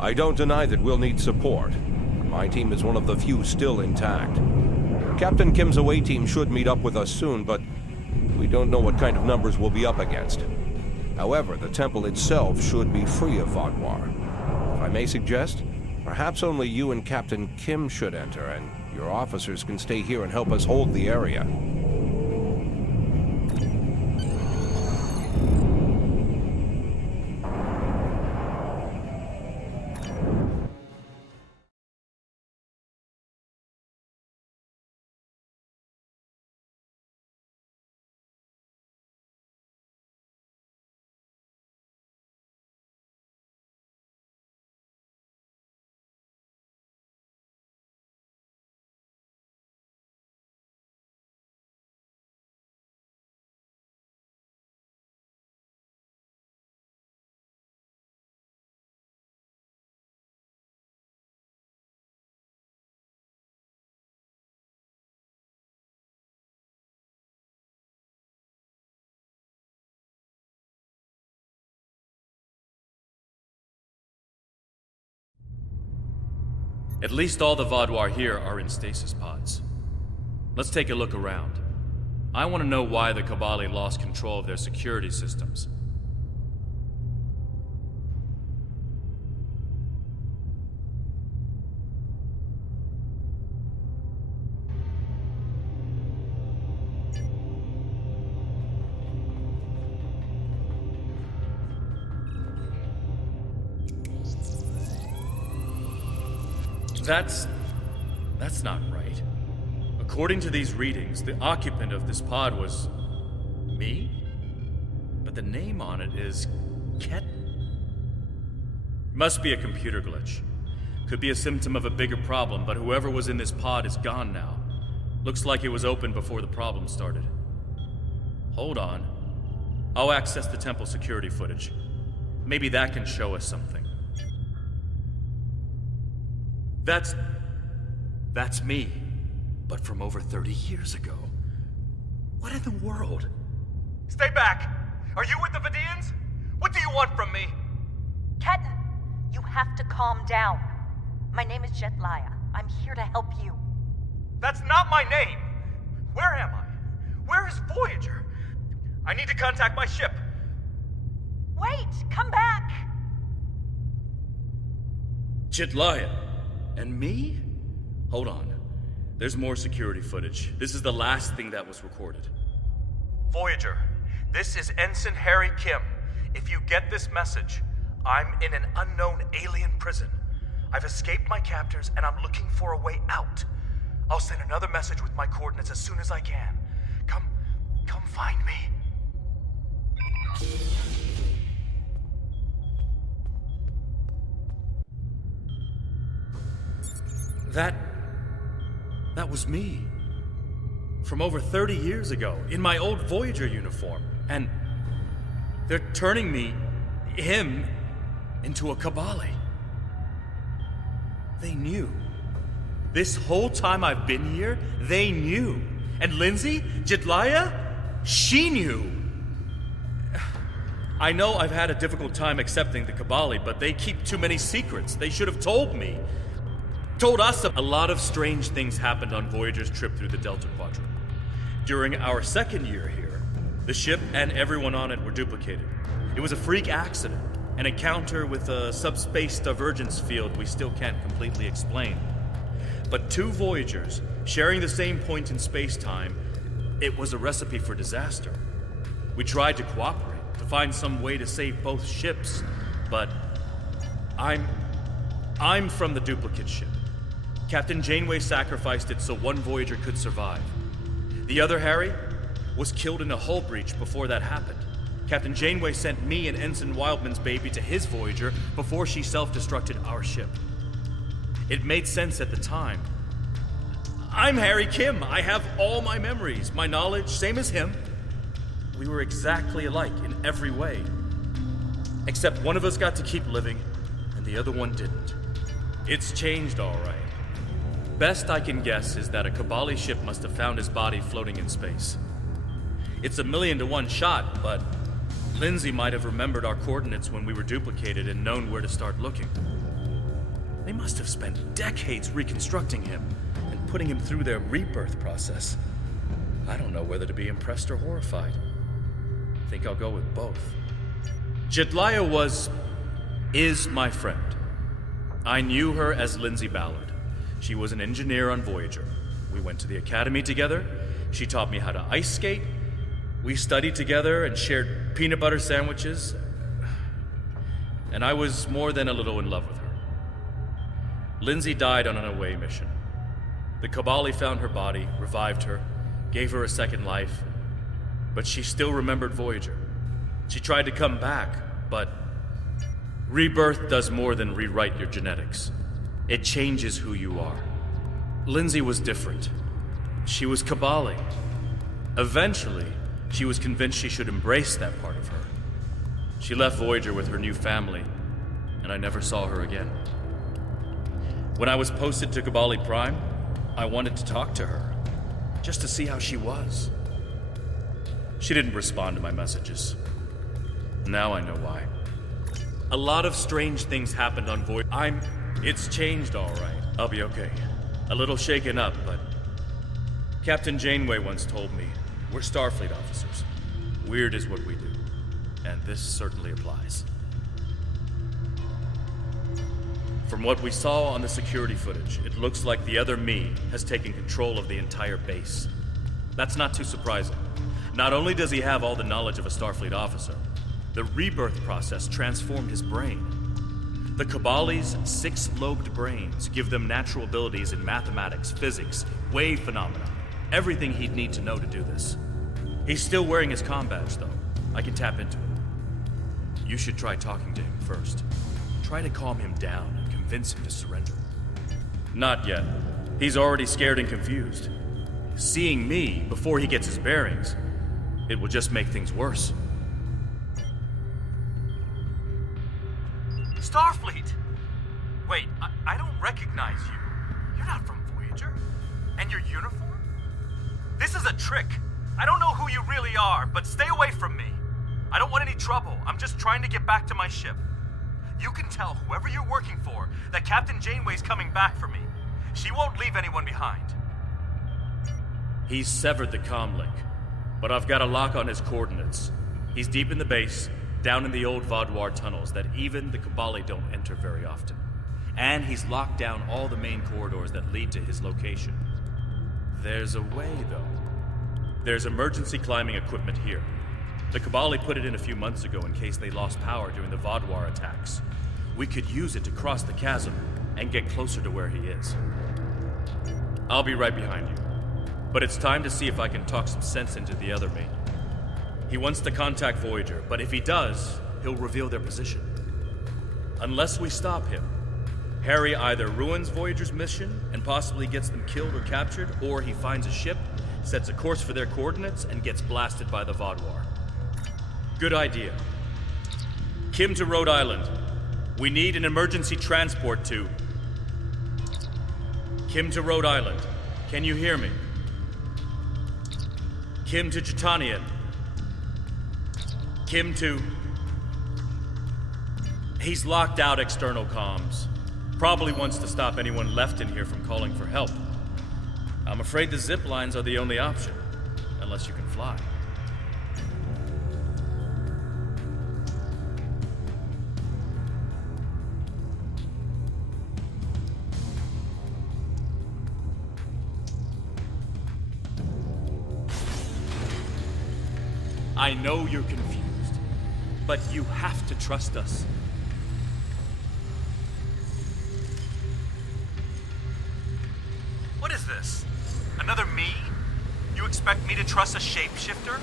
I don't deny that we'll need support. My team is one of the few still intact. Captain Kim's away team should meet up with us soon, but we don't know what kind of numbers we'll be up against. However, the temple itself should be free of Vaadwaur. If I may suggest, perhaps only you and Captain Kim should enter, and your officers can stay here and help us hold the area. At least all the Vaadwaur here are in stasis pods. Let's take a look around. I want to know why the Kobali lost control of their security systems. That's not right. According to these readings, the occupant of this pod was me? But the name on it is Must be a computer glitch. Could be a symptom of a bigger problem, but whoever was in this pod is gone now. Looks like it was open before the problem started. Hold on. I'll access the temple security footage. Maybe that can show us something. That's me, but from over 30 years ago. What in the world? Stay back! Are you with the Vidians? What do you want from me? Ketan, you have to calm down. My name is Jet Laya. I'm here to help you. That's not my name! Where am I? Where is Voyager? I need to contact my ship. Wait! Come back! Chitlaya. And me? Hold on. There's more security footage. This is the last thing that was recorded. Voyager, this is Ensign Harry Kim. If you get this message, I'm in an unknown alien prison. I've escaped my captors and I'm looking for a way out. I'll send another message with my coordinates as soon as I can. Come find me. That was me. From over 30 years ago, in my old Voyager uniform. And they're turning him, into a Kobali. They knew. This whole time I've been here, they knew. And Lindsay, Jitlaya, she knew. I know I've had a difficult time accepting the Kobali, but they keep too many secrets. They should have told me. Told us a lot of strange things happened on Voyager's trip through the Delta Quadrant. During our second year here, the ship and everyone on it were duplicated. It was a freak accident, an encounter with a subspace divergence field we still can't completely explain. But two Voyagers, sharing the same point in space-time, it was a recipe for disaster. We tried to cooperate, to find some way to save both ships, but I'm from the duplicate ship. Captain Janeway sacrificed it so one Voyager could survive. The other, Harry, was killed in a hull breach before that happened. Captain Janeway sent me and Ensign Wildman's baby to his Voyager before she self-destructed our ship. It made sense at the time. I'm Harry Kim. I have all my memories, my knowledge, same as him. We were exactly alike in every way. Except one of us got to keep living, and the other one didn't. It's changed, all right. Best I can guess is that a Kobali ship must have found his body floating in space. It's a 1,000,000 to 1 shot, but Lindsay might have remembered our coordinates when we were duplicated and known where to start looking. They must have spent decades reconstructing him and putting him through their rebirth process. I don't know whether to be impressed or horrified. I think I'll go with both. Jedliah is my friend. I knew her as Lindsay Ballard. She was an engineer on Voyager. We went to the academy together. She taught me how to ice skate. We studied together and shared peanut butter sandwiches. And I was more than a little in love with her. Lindsay died on an away mission. The Kobali found her body, revived her, gave her a second life, but she still remembered Voyager. She tried to come back, but rebirth does more than rewrite your genetics. It changes who you are. Lindsay was different. She was Kobali. Eventually, she was convinced she should embrace that part of her. She left Voyager with her new family, and I never saw her again. When I was posted to Kobali Prime, I wanted to talk to her, just to see how she was. She didn't respond to my messages. Now I know why. A lot of strange things happened on Voyager. It's changed, all right. I'll be okay. A little shaken up, but Captain Janeway once told me, we're Starfleet officers. Weird is what we do. And this certainly applies. From what we saw on the security footage, it looks like the other me has taken control of the entire base. That's not too surprising. Not only does he have all the knowledge of a Starfleet officer, the rebirth process transformed his brain. The Kobali's 6-lobed brains give them natural abilities in mathematics, physics, wave phenomena, everything he'd need to know to do this. He's still wearing his comm badge, though. I can tap into it. You should try talking to him first. Try to calm him down and convince him to surrender. Not yet. He's already scared and confused. Seeing me before he gets his bearings, it will just make things worse. Starfleet! Wait, I don't recognize you. You're not from Voyager? And your uniform? This is a trick. I don't know who you really are, but stay away from me. I don't want any trouble. I'm just trying to get back to my ship. You can tell whoever you're working for that Captain Janeway's coming back for me. She won't leave anyone behind. He's severed the comm link, but I've got a lock on his coordinates. He's deep in the base, down in the old Vaadwaur tunnels that even the Kobali don't enter very often. And he's locked down all the main corridors that lead to his location. There's a way, though. There's emergency climbing equipment here. The Kobali put it in a few months ago in case they lost power during the Vaadwaur attacks. We could use it to cross the chasm and get closer to where he is. I'll be right behind you. But it's time to see if I can talk some sense into the other me. He wants to contact Voyager, but if he does, he'll reveal their position. Unless we stop him, Harry either ruins Voyager's mission and possibly gets them killed or captured, or he finds a ship, sets a course for their coordinates, and gets blasted by the Vaadwaur. Good idea. Kim to Rhode Island. We need an emergency transport to... Kim to Rhode Island. Can you hear me? Kim to Jitanian. Kim to... He's locked out external comms. Probably wants to stop anyone left in here from calling for help. I'm afraid the zip lines are the only option, unless you can fly. I know you're confused, but you have to trust us. What is this? Another me? You expect me to trust a shapeshifter?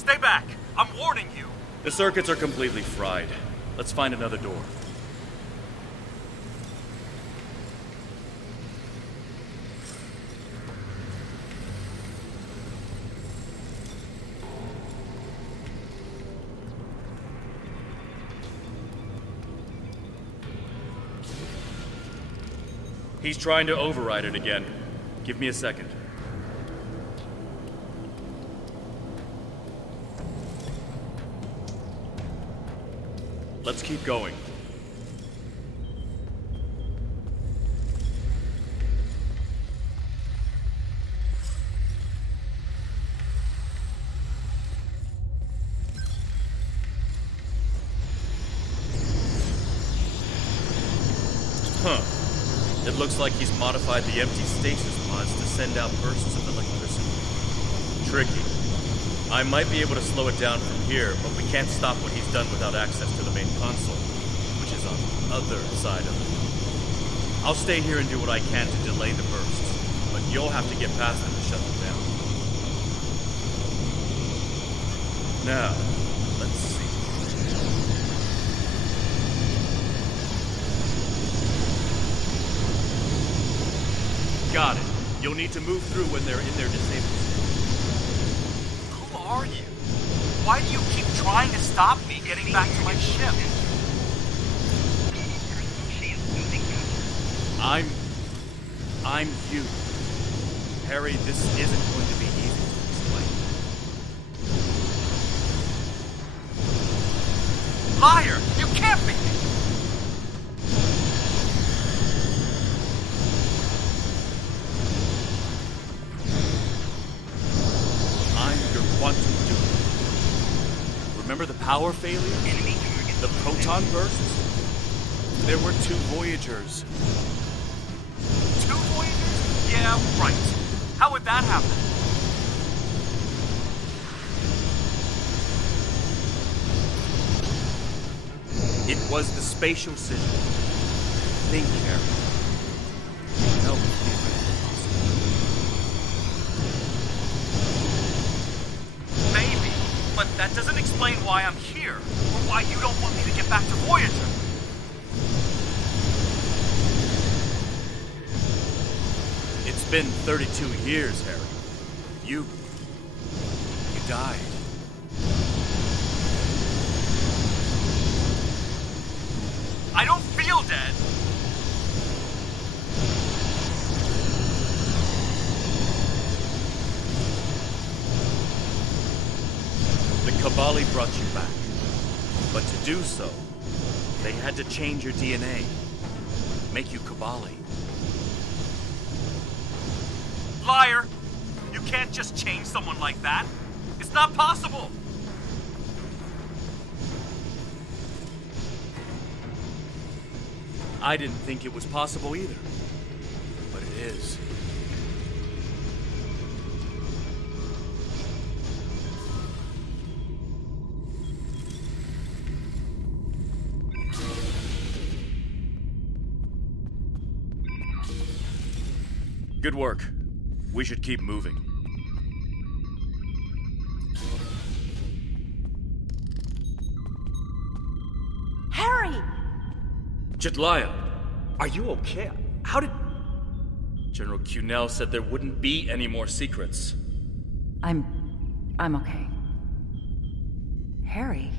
Stay back! I'm warning you! The circuits are completely fried. Let's find another door. He's trying to override it again. Give me a second. Let's keep going. Huh. It looks like he's modified the empty stasis pods to send out bursts of electricity. Tricky. I might be able to slow it down from here, but we can't stop what he's done without access to the main console, which is on the other side of it. I'll stay here and do what I can to delay the bursts, but you'll have to get past them to shut them down. Now, let's see. Got it. You'll need to move through when they're in their disabled state. Who are you? Why do you keep trying to stop me getting back to my ship? I'm you. Harry, this isn't going to be easy to explain. Liar! You can't be! I'm your quantum dupe. Remember the power failure? The proton bursts? There were 2 Voyagers. 2 Voyagers? Yeah, right. How would that happen? It was the spatial signal. Think, Harry. No, maybe, but that doesn't explain why I'm here, or why you don't want me to get back to Voyager. It's been 32 years, Harry. You died. I don't feel dead. The Kobali brought you back. But to do so, they had to change your DNA. Make you Kobali. Liar! You can't just change someone like that. It's not possible. I didn't think it was possible either. But it is. Good work. We should keep moving. Harry! Jetlaya, are you okay? How did... General Cunell said there wouldn't be any more secrets. I'm okay. Harry,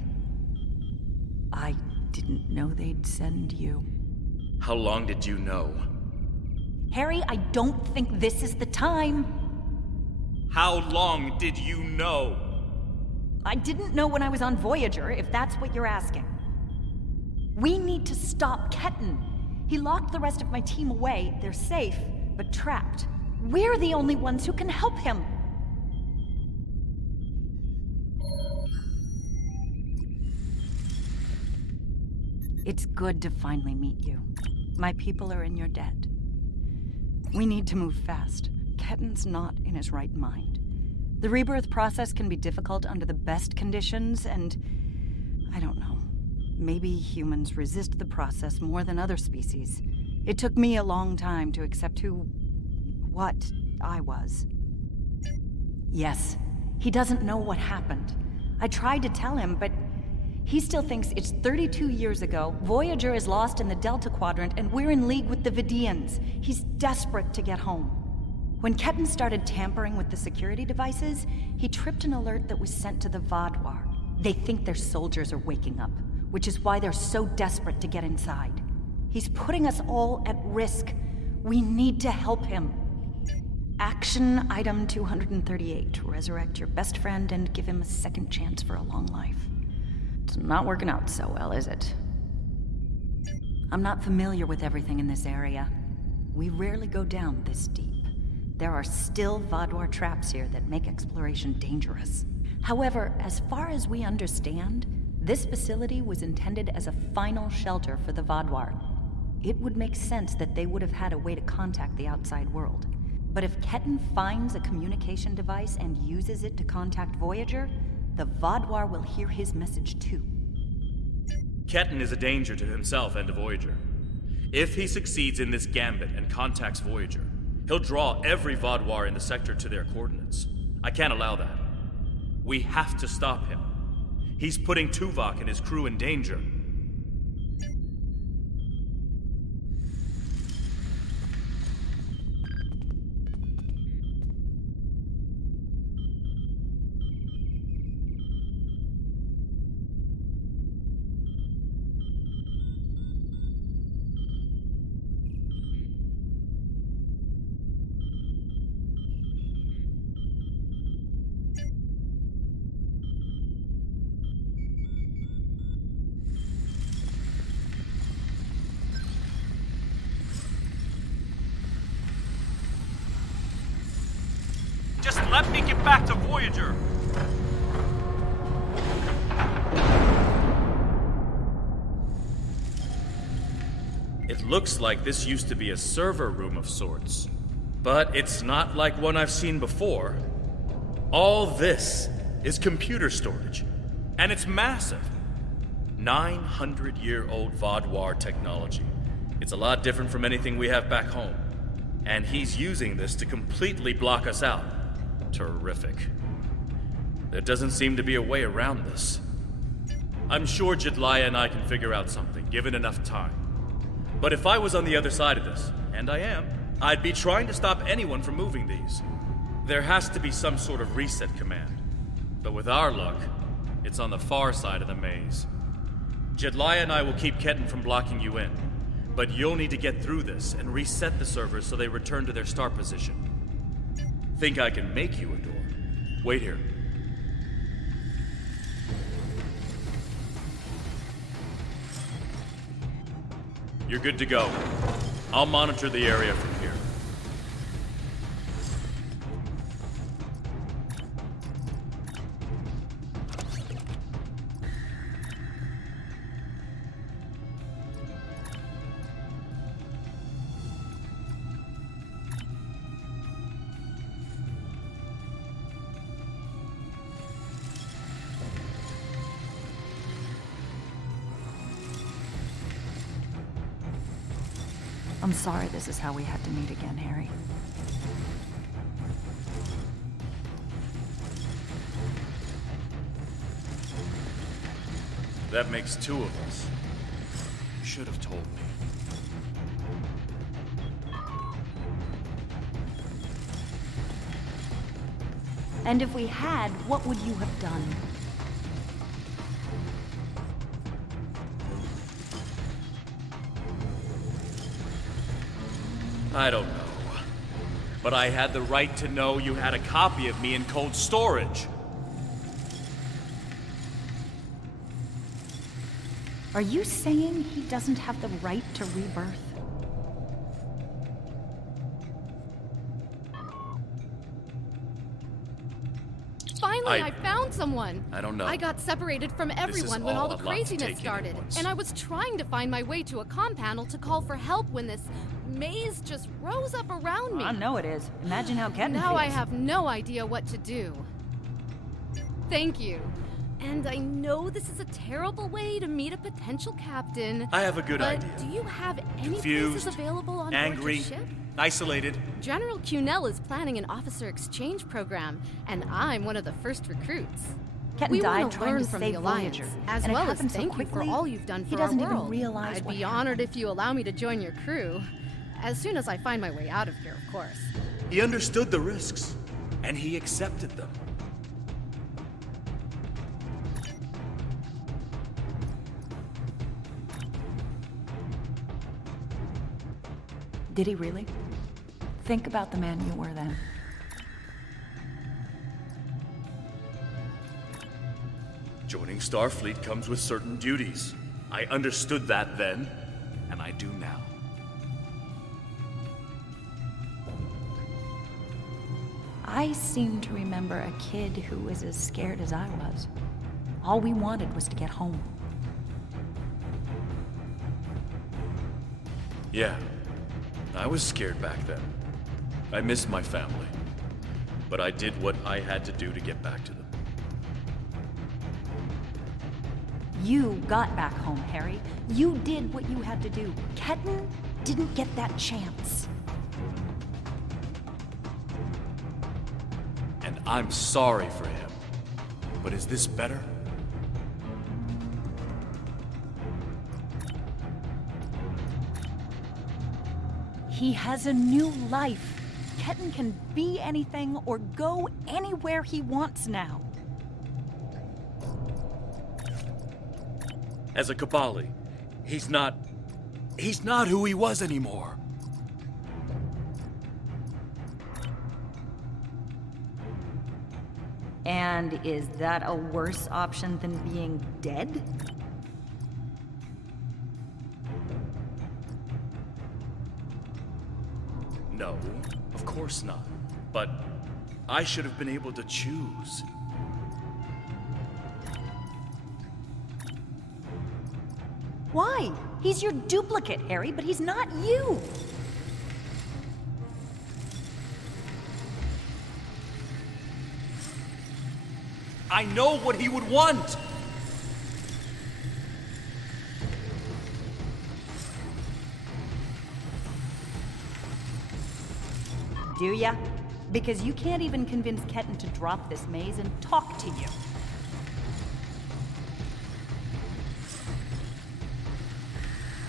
I didn't know they'd send you. How long did you know? Harry, I don't think this is the time. How long did you know? I didn't know when I was on Voyager, if that's what you're asking. We need to stop Ketan. He locked the rest of my team away. They're safe, but trapped. We're the only ones who can help him. It's good to finally meet you. My people are in your debt. We need to move fast. Ketan's not in his right mind. The rebirth process can be difficult under the best conditions, and I don't know. Maybe humans resist the process more than other species. It took me a long time to accept what I was. Yes, he doesn't know what happened. I tried to tell him, but he still thinks it's 32 years ago, Voyager is lost in the Delta Quadrant, and we're in league with the Vidians. He's desperate to get home. When Ketan started tampering with the security devices, he tripped an alert that was sent to the Vaadwaur. They think their soldiers are waking up, which is why they're so desperate to get inside. He's putting us all at risk. We need to help him. Action item 238. Resurrect your best friend and give him a second chance for a long life. It's not working out so well, is it? I'm not familiar with everything in this area. We rarely go down this deep. There are still Vaadwaur traps here that make exploration dangerous. However, as far as we understand, this facility was intended as a final shelter for the Vaadwaur. It would make sense that they would have had a way to contact the outside world. But if Ketan finds a communication device and uses it to contact Voyager, the Vaadwaur will hear his message too. Ketan is a danger to himself and to Voyager. If he succeeds in this gambit and contacts Voyager, he'll draw every Vaadwaur in the sector to their coordinates. I can't allow that. We have to stop him. He's putting Tuvok and his crew in danger. Just let me get back to Voyager! It looks like this used to be a server room of sorts, but it's not like one I've seen before. All this is computer storage, and it's massive. 900-year-old Vaadwaur technology. It's a lot different from anything we have back home. And he's using this to completely block us out. Terrific. There doesn't seem to be a way around this. I'm sure Jedliah and I can figure out something, given enough time. But if I was on the other side of this, and I am, I'd be trying to stop anyone from moving these. There has to be some sort of reset command. But with our luck, it's on the far side of the maze. Jedliah and I will keep Ketan from blocking you in. But you'll need to get through this and reset the servers so they return to their start position. Think I can make you a door? Wait here. You're good to go. I'll monitor the area from here. I'm sorry this is how we had to meet again, Harry. That makes two of us. You should have told me. And if we had, what would you have done? I don't know. But I had the right to know you had a copy of me in cold storage. Are you saying he doesn't have the right to rebirth? Finally, I found someone! I don't know. I got separated from everyone when all the craziness started, and I was trying to find my way to a comm panel to call for help when this maze just rose up around me. I know it is. Imagine how Ketan Now feels. I have no idea what to do. Thank you. And I know this is a terrible way to meet a potential captain. I have a good but idea. Do you have any Confused, places available on angry, board your ship? isolated. General Cunell is planning an officer exchange program, and I'm one of the first recruits. Ketten We died want to trying learn to from save the Alliance, Voyager, as and it well as happened so thank you for quickly, all you've done for he our doesn't world. even realize I'd what be honored if you allow me to join your crew. As soon as I find my way out of here, of course. He understood the risks, and he accepted them. Did he really? Think about the man you were then. Joining Starfleet comes with certain duties. I understood that then, and I do now. I seem to remember a kid who was as scared as I was. All we wanted was to get home. Yeah, I was scared back then. I missed my family. But I did what I had to do to get back to them. You got back home, Harry. You did what you had to do. Ketten didn't get that chance. And I'm sorry for him. But is this better? He has a new life. Ketten can be anything or go anywhere he wants now. As a Kobali, he's not who he was anymore. And is that a worse option than being dead? No, of course not. But I should have been able to choose. Why? He's your duplicate, Harry, but he's not you. I know what he would want! Do ya? Because you can't even convince Ketten to drop this maze and talk to you.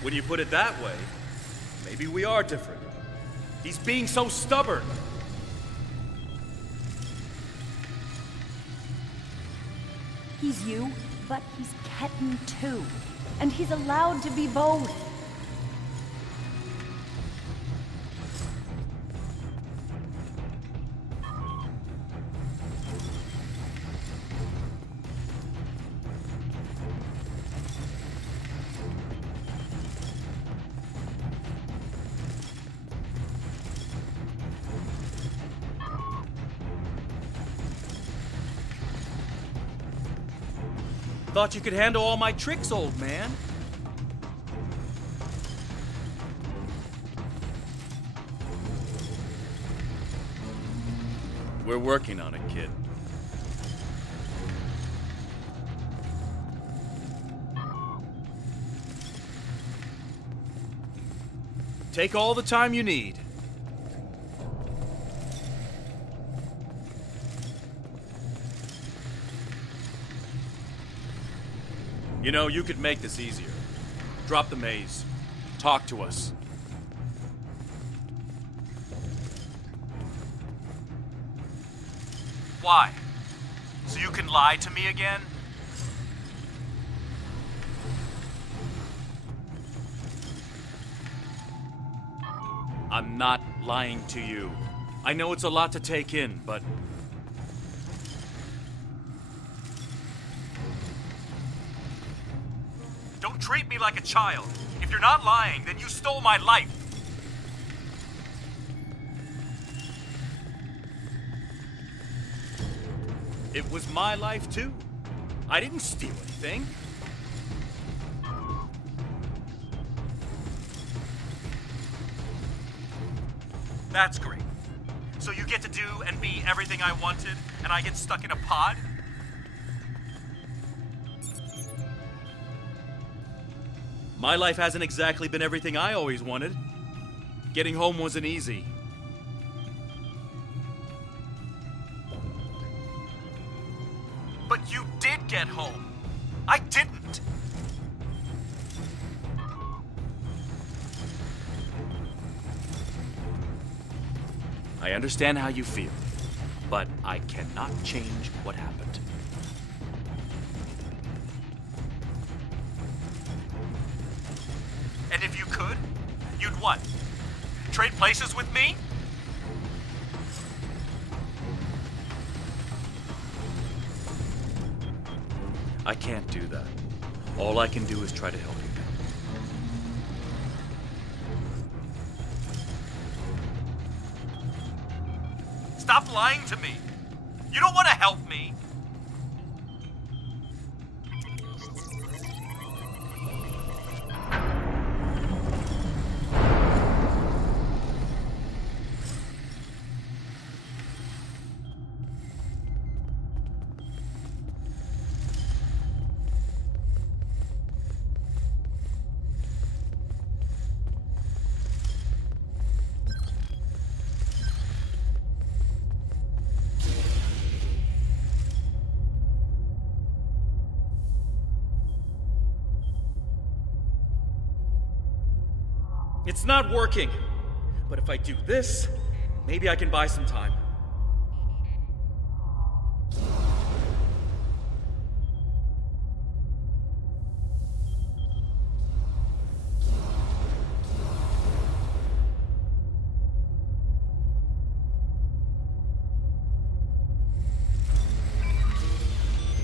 When you put it that way, maybe we are different. He's being so stubborn. He's you, but he's Ketten too. And he's allowed to be both. Thought you could handle all my tricks, old man. We're working on it, kid. Take all the time you need. You know, you could make this easier. Drop the maze. Talk to us. Why? So you can lie to me again? I'm not lying to you. I know it's a lot to take in, but... Don't treat me like a child. If you're not lying, then you stole my life. It was my life, too. I didn't steal anything. That's great. So you get to do and be everything I wanted, and I get stuck in a pod? My life hasn't exactly been everything I always wanted. Getting home wasn't easy. But you did get home. I didn't. I understand how you feel, but I cannot change what happened. And if you could, you'd what? Trade places with me? I can't do that. All I can do is try to help you. Stop lying to me. You don't want to help me. It's not working. But if I do this, maybe I can buy some time.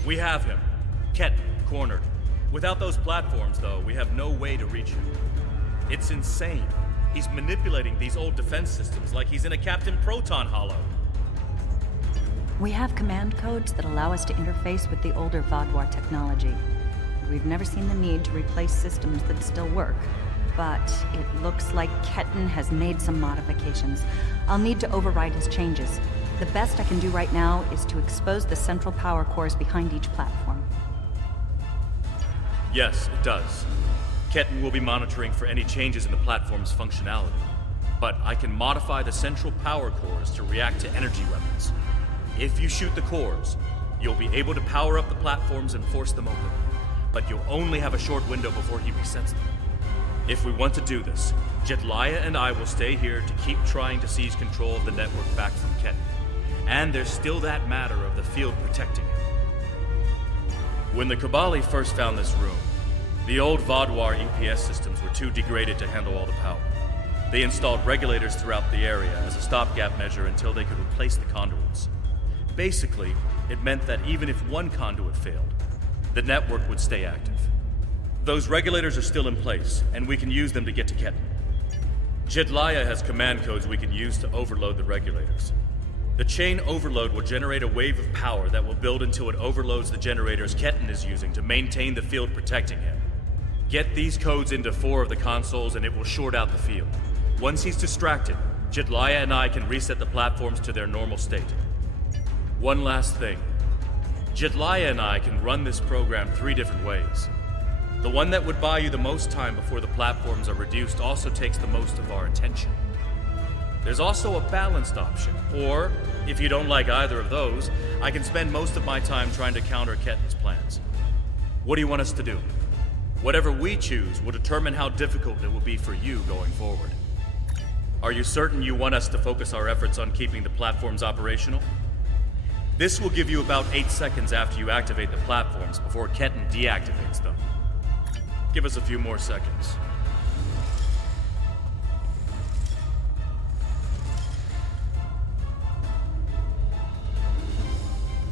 We have him. Ketten, cornered. Without those platforms, though, we have no way to reach him. It's insane. He's manipulating these old defense systems like he's in a Captain Proton Hollow. We have command codes that allow us to interface with the older Vaadwaur technology. We've never seen the need to replace systems that still work, but it looks like Ketten has made some modifications. I'll need to override his changes. The best I can do right now is to expose the central power cores behind each platform. Yes, it does. Ketten will be monitoring for any changes in the platform's functionality. But I can modify the central power cores to react to energy weapons. If you shoot the cores, you'll be able to power up the platforms and force them open. But you'll only have a short window before he resets them. If we want to do this, Jedliah and I will stay here to keep trying to seize control of the network back from Ketten. And there's still that matter of the field protecting him. When the Kobali first found this room, the old Vaadwaur EPS systems were too degraded to handle all the power. They installed regulators throughout the area as a stopgap measure until they could replace the conduits. Basically, it meant that even if one conduit failed, the network would stay active. Those regulators are still in place, and we can use them to get to Ketten. Jedliah has command codes we can use to overload the regulators. The chain overload will generate a wave of power that will build until it overloads the generators Ketten is using to maintain the field protecting him. Get these codes into 4 of the consoles and it will short out the field. Once he's distracted, Jedliah and I can reset the platforms to their normal state. One last thing. Jedliah and I can run this program 3 different ways. The one that would buy you the most time before the platforms are reduced also takes the most of our attention. There's also a balanced option, or, if you don't like either of those, I can spend most of my time trying to counter Ketten's plans. What do you want us to do? Whatever we choose will determine how difficult it will be for you going forward. Are you certain you want us to focus our efforts on keeping the platforms operational? This will give you about 8 seconds after you activate the platforms before Ketten deactivates them. Give us a few more seconds.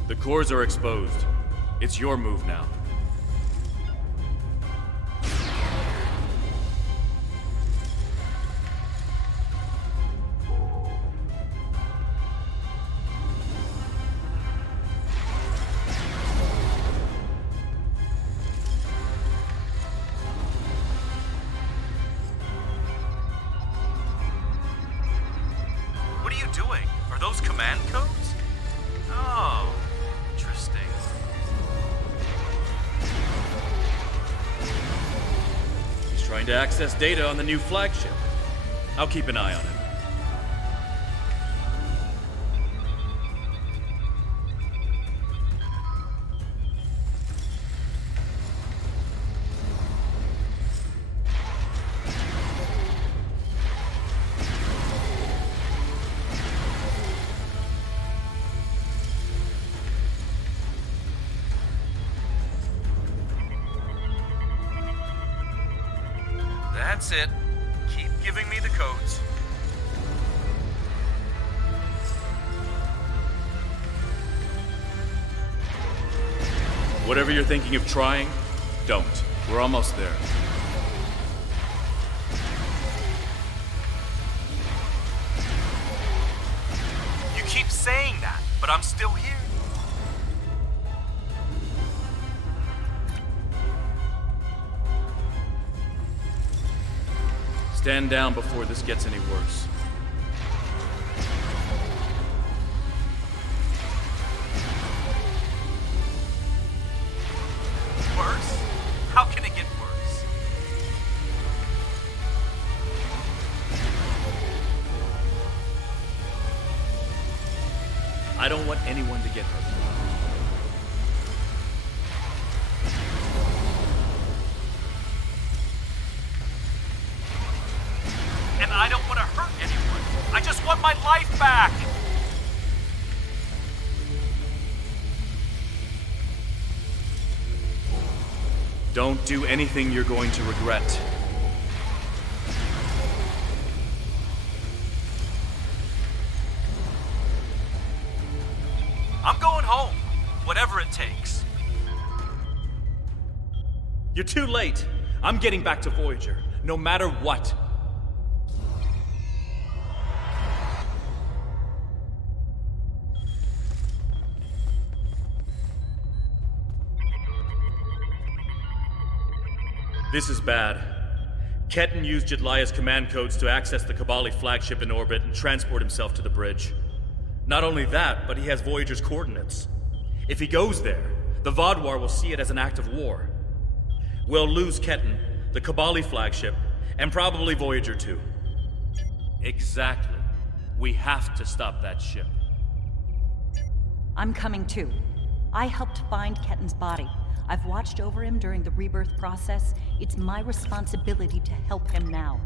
The cores are exposed. It's your move now. What are you doing? Are those command codes? Oh, interesting. He's trying to access data on the new flagship. I'll keep an eye on him. That's it. Keep giving me the codes. Whatever you're thinking of trying, don't. We're almost there. You keep saying that, but I'm still here. Stand down before this gets any worse. Worse? How can it get worse? I don't want anyone to get hurt. And I don't want to hurt anyone. I just want my life back! Don't do anything you're going to regret. I'm going home, whatever it takes. You're too late. I'm getting back to Voyager, no matter what. This is bad. Ketan used Jedliah's command codes to access the Kobali flagship in orbit and transport himself to the bridge. Not only that, but he has Voyager's coordinates. If he goes there, the Vaadwaur will see it as an act of war. We'll lose Ketan, the Kobali flagship, and probably Voyager too. Exactly. We have to stop that ship. I'm coming too. I helped find Ketan's body. I've watched over him during the rebirth process. It's my responsibility to help him now.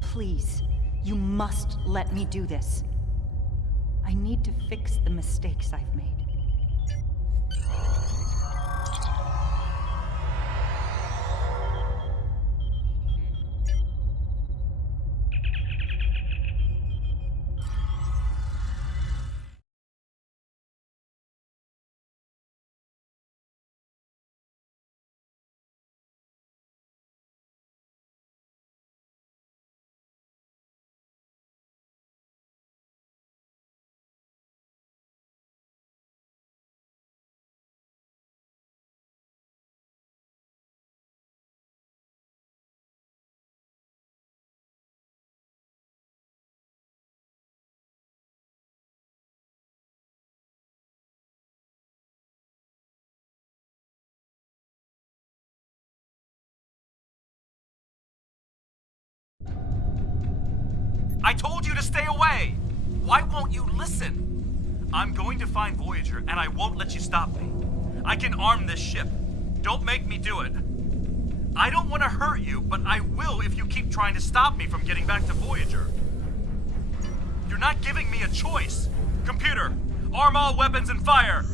Please, you must let me do this. I need to fix the mistakes I've made. I told you to stay away! Why won't you listen? I'm going to find Voyager, and I won't let you stop me. I can arm this ship. Don't make me do it. I don't want to hurt you, but I will if you keep trying to stop me from getting back to Voyager. You're not giving me a choice. Computer, arm all weapons and fire!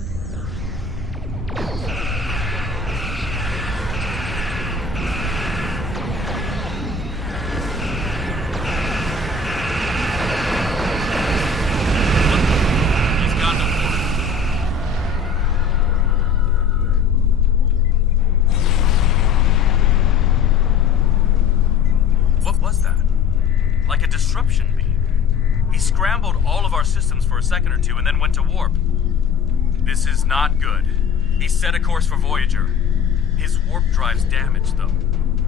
Second or two and then went to warp. This is not good. He set a course for Voyager. His warp drive's damaged, though.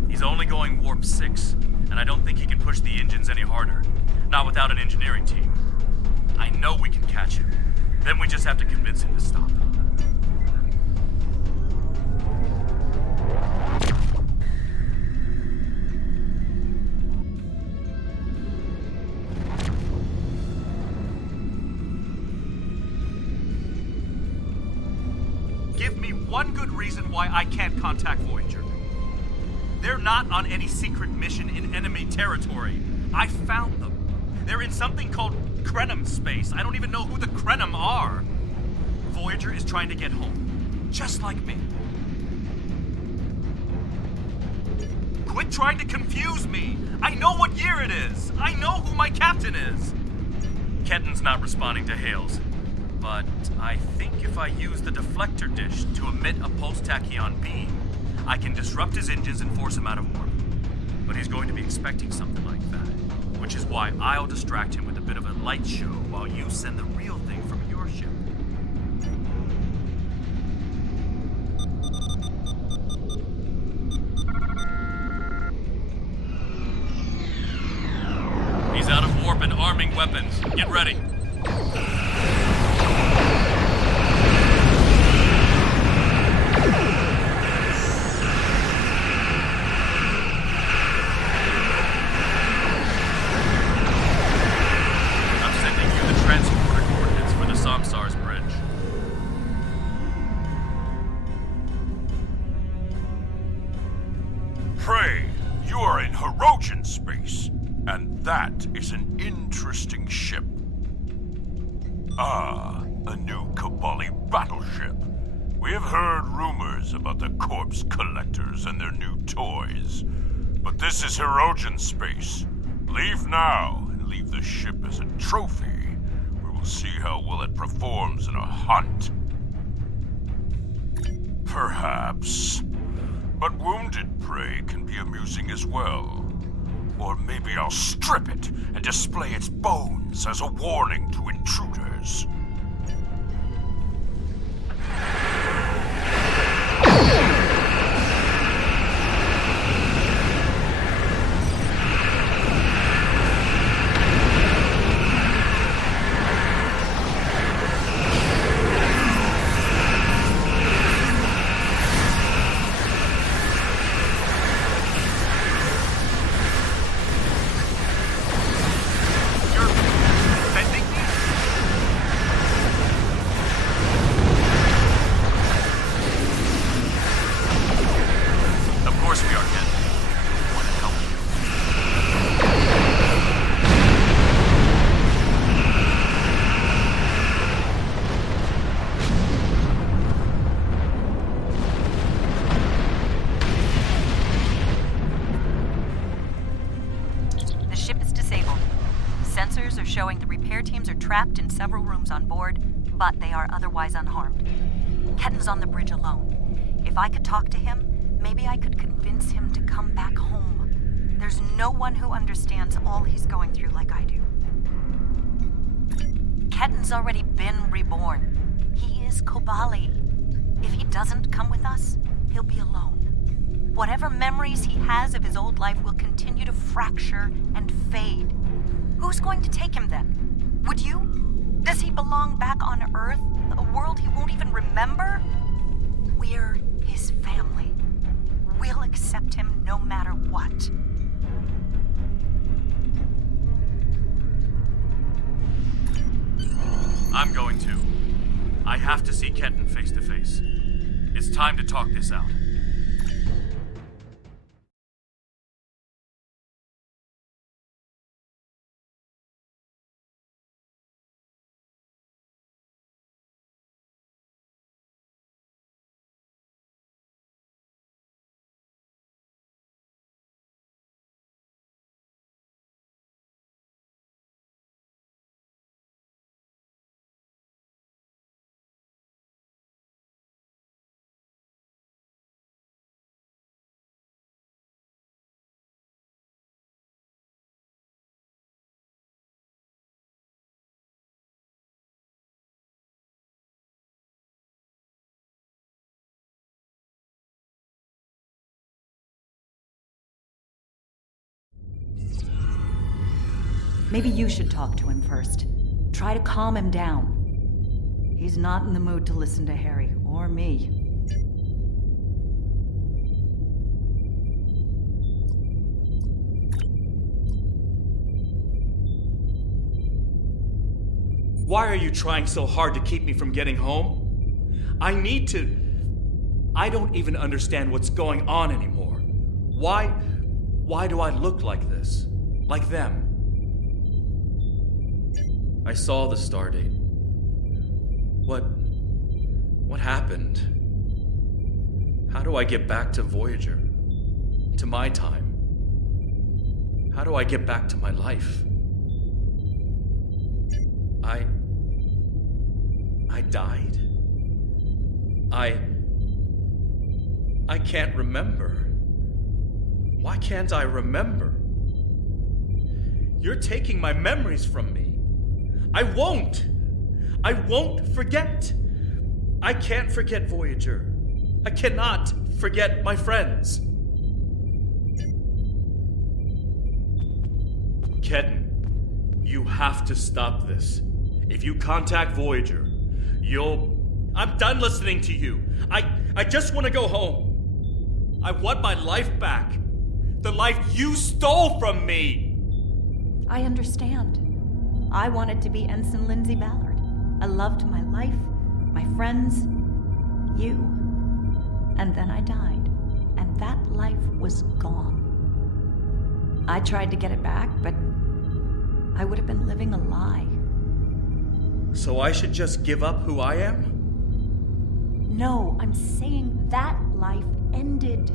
He's only going warp 6, and I don't think he can push the engines any harder. Not without an engineering team. I know we can catch him. Then we just have to convince him to stop. One good reason why I can't contact Voyager. They're not on any secret mission in enemy territory. I found them. They're in something called Krenim space. I don't even know who the Krenim are. Voyager is trying to get home. Just like me. Quit Quit trying to confuse me! I know what year it is! I know who my captain is! Kenton's not responding to hails, but I think if I use the deflector dish to emit a pulse-tachyon beam, I can disrupt his engines and force him out of orbit. But he's going to be expecting something like that, which is why I'll distract him with a bit of a light show while you send the real thing from your ship. He's out of warp and arming weapons. Get ready. I'm sending you the transporter coordinates for the Samsar's bridge. Prey, you are in Hirogen space. And that is an interesting ship. Ah, a new Kobali battleship. We have heard rumors about the corpse collectors and their new toys. But this is Hirogen space. Leave now and leave the ship as a trophy. We will see how well it performs in a hunt. Perhaps. But wounded prey can be amusing as well. Or maybe I'll strip it and display its bones as a warning to intruders. Showing the repair teams are trapped in several rooms on board, but they are otherwise unharmed. Ketton's on the bridge alone. If I could talk to him, maybe I could convince him to come back home. There's no one who understands all he's going through like I do. Ketton's already been reborn. He is Kobali. If he doesn't come with us, he'll be alone. Whatever memories he has of his old life will continue to fracture and fade. Who's going to take him then? Would you? Does he belong back on Earth? A world he won't even remember? We're his family. We'll accept him no matter what. I'm going to. I have to see Kenton face to face. It's time to talk this out. Maybe you should talk to him first. Try to calm him down. He's not in the mood to listen to Harry or me. Why are you trying so hard to keep me from getting home? I need to... I don't even understand what's going on anymore. Why do I look like this? Like them? I saw the stardate. What happened? How do I get back to Voyager? To my time? How do I get back to my life? I died. I can't remember. Why can't I remember? You're taking my memories from me. I won't forget. I can't forget Voyager. I cannot forget my friends. Ketan, you have to stop this. If you contact Voyager, I'm done listening to you. I just want to go home. I want my life back. The life you stole from me. I understand. I wanted to be Ensign Lindsay Ballard. I loved my life, my friends, you. And then I died, and that life was gone. I tried to get it back, but I would have been living a lie. So I should just give up who I am? No, I'm saying that life ended.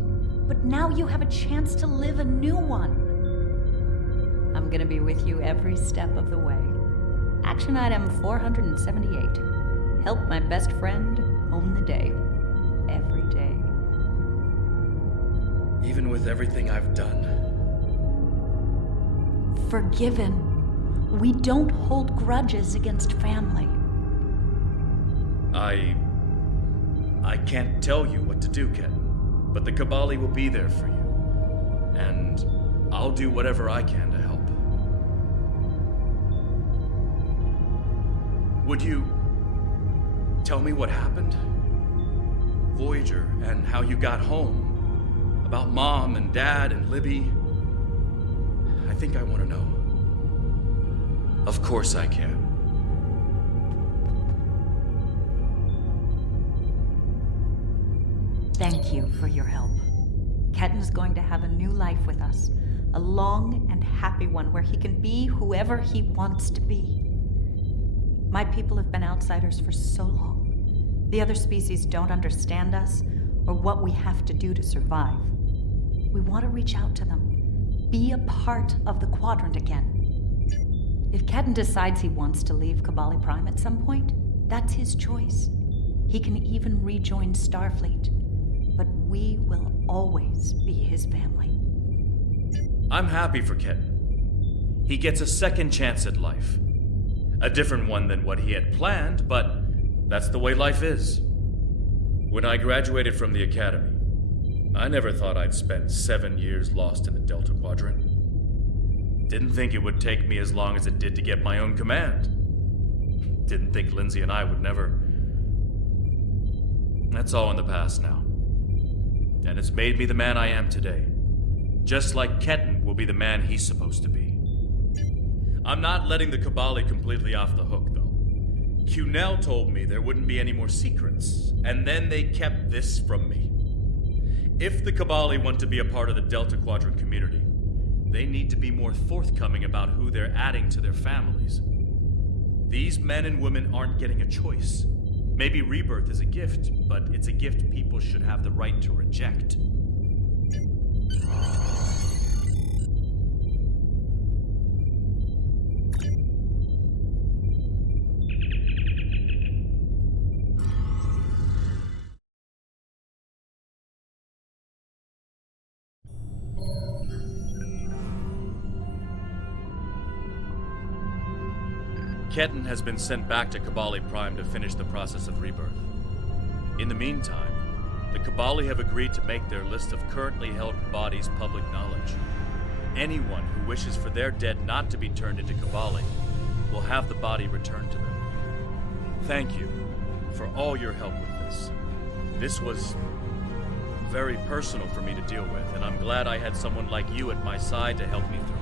But now you have a chance to live a new one. I'm gonna be with you every step of the way. Action item 478. Help my best friend own the day. Every day. Even with everything I've done. Forgiven. We don't hold grudges against family. I can't tell you what to do, Ketan. But the Kobali will be there for you. And I'll do whatever I can to help. Would you tell me what happened? Voyager, and how you got home. About Mom and Dad and Libby. I think I want to know. Of course I can. Thank you for your help. Ketan's going to have a new life with us. A long and happy one where he can be whoever he wants to be. My people have been outsiders for so long. The other species don't understand us or what we have to do to survive. We want to reach out to them. Be a part of the Quadrant again. If Ketan decides he wants to leave Kobali Prime at some point, that's his choice. He can even rejoin Starfleet. But we will always be his family. I'm happy for Ketan. He gets a second chance at life. A different one than what he had planned, but that's the way life is. When I graduated from the academy, I never thought I'd spend 7 years lost in the Delta Quadrant. Didn't think it would take me as long as it did to get my own command. Didn't think Lindsay and I would never... That's all in the past now. And it's made me the man I am today. Just like Ketan will be the man he's supposed to be. I'm not letting the Kobali completely off the hook, though. Cunell told me there wouldn't be any more secrets, and then they kept this from me. If the Kobali want to be a part of the Delta Quadrant community, they need to be more forthcoming about who they're adding to their families. These men and women aren't getting a choice. Maybe rebirth is a gift, but it's a gift people should have the right to reject. Ketan has been sent back to Kobali Prime to finish the process of rebirth. In the meantime, the Kobali have agreed to make their list of currently held bodies public knowledge. Anyone who wishes for their dead not to be turned into Kobali will have the body returned to them. Thank you for all your help with this. This was very personal for me to deal with, and I'm glad I had someone like you at my side to help me through it.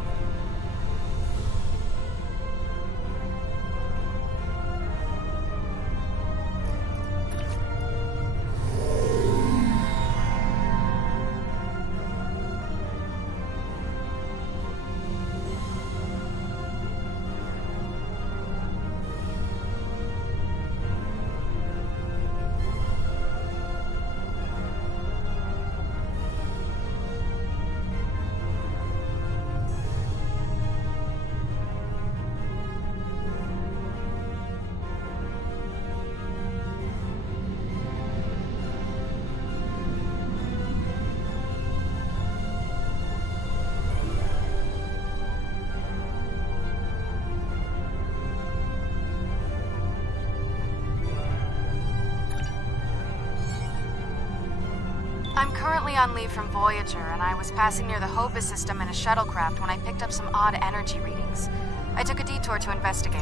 I'm currently on leave from Voyager, and I was passing near the Hobus system in a shuttlecraft when I picked up some odd energy readings. I took a detour to investigate.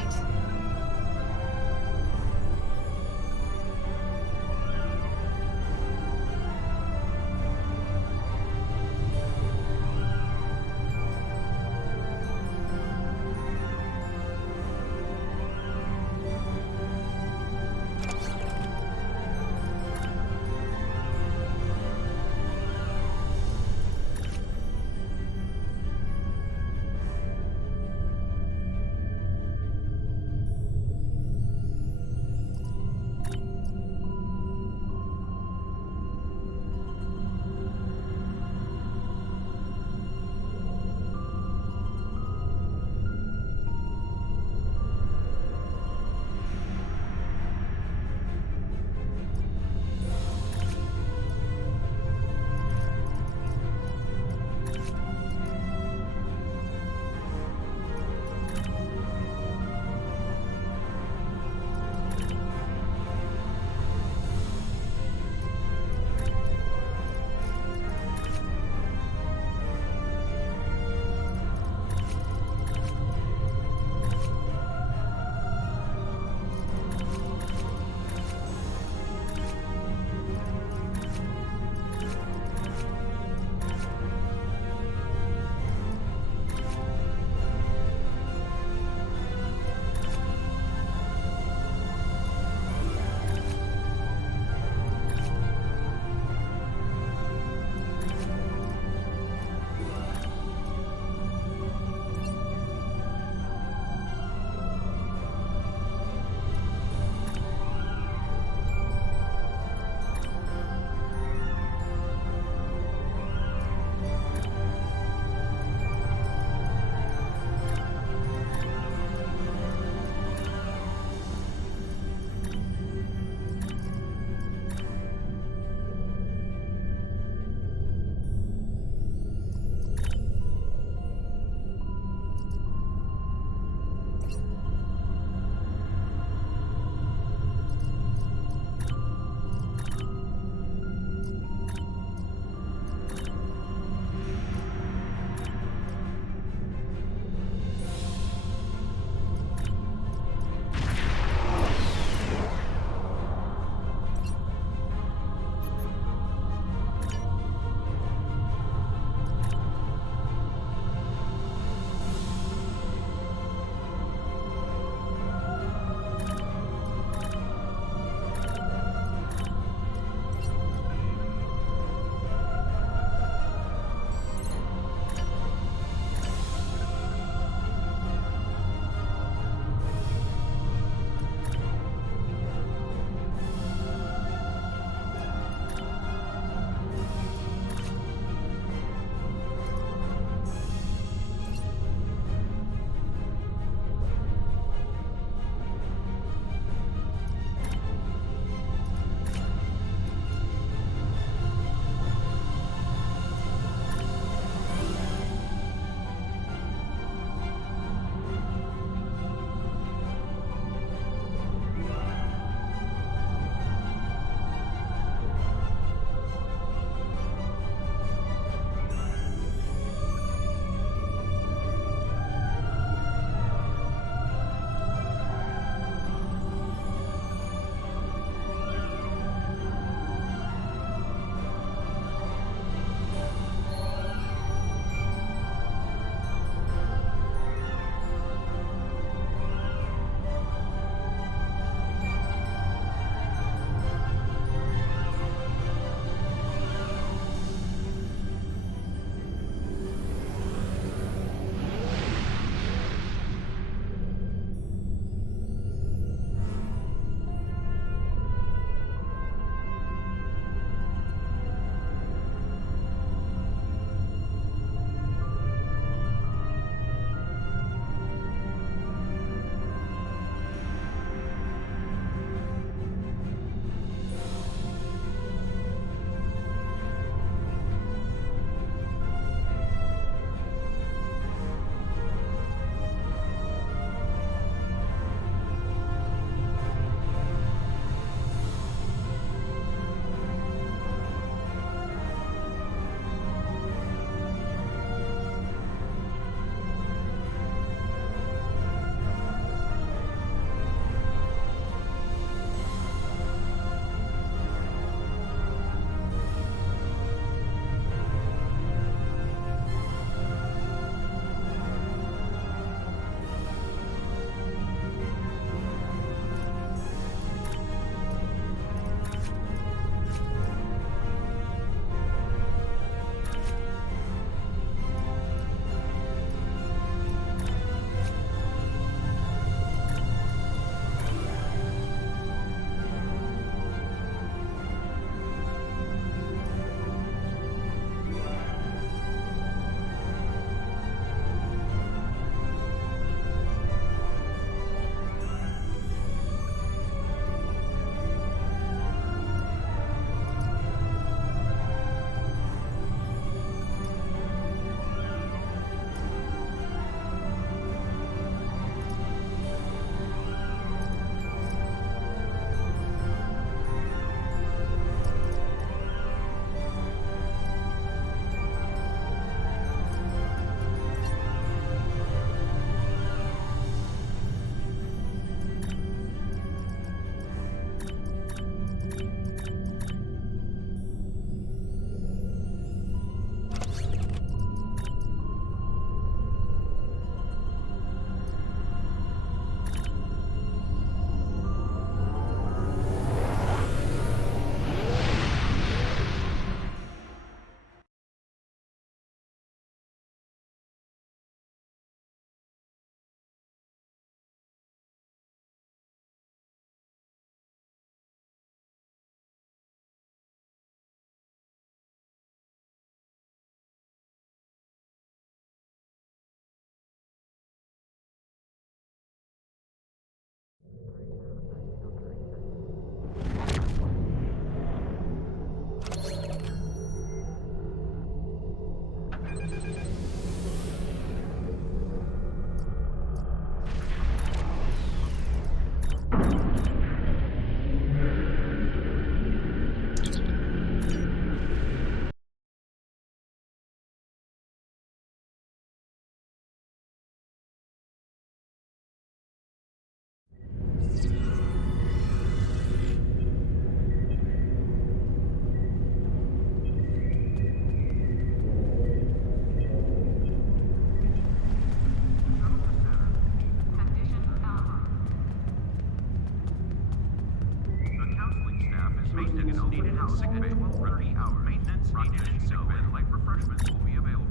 sick bay. 12:30 hours. Maintenance needed in sick bay. Light refreshments will be available.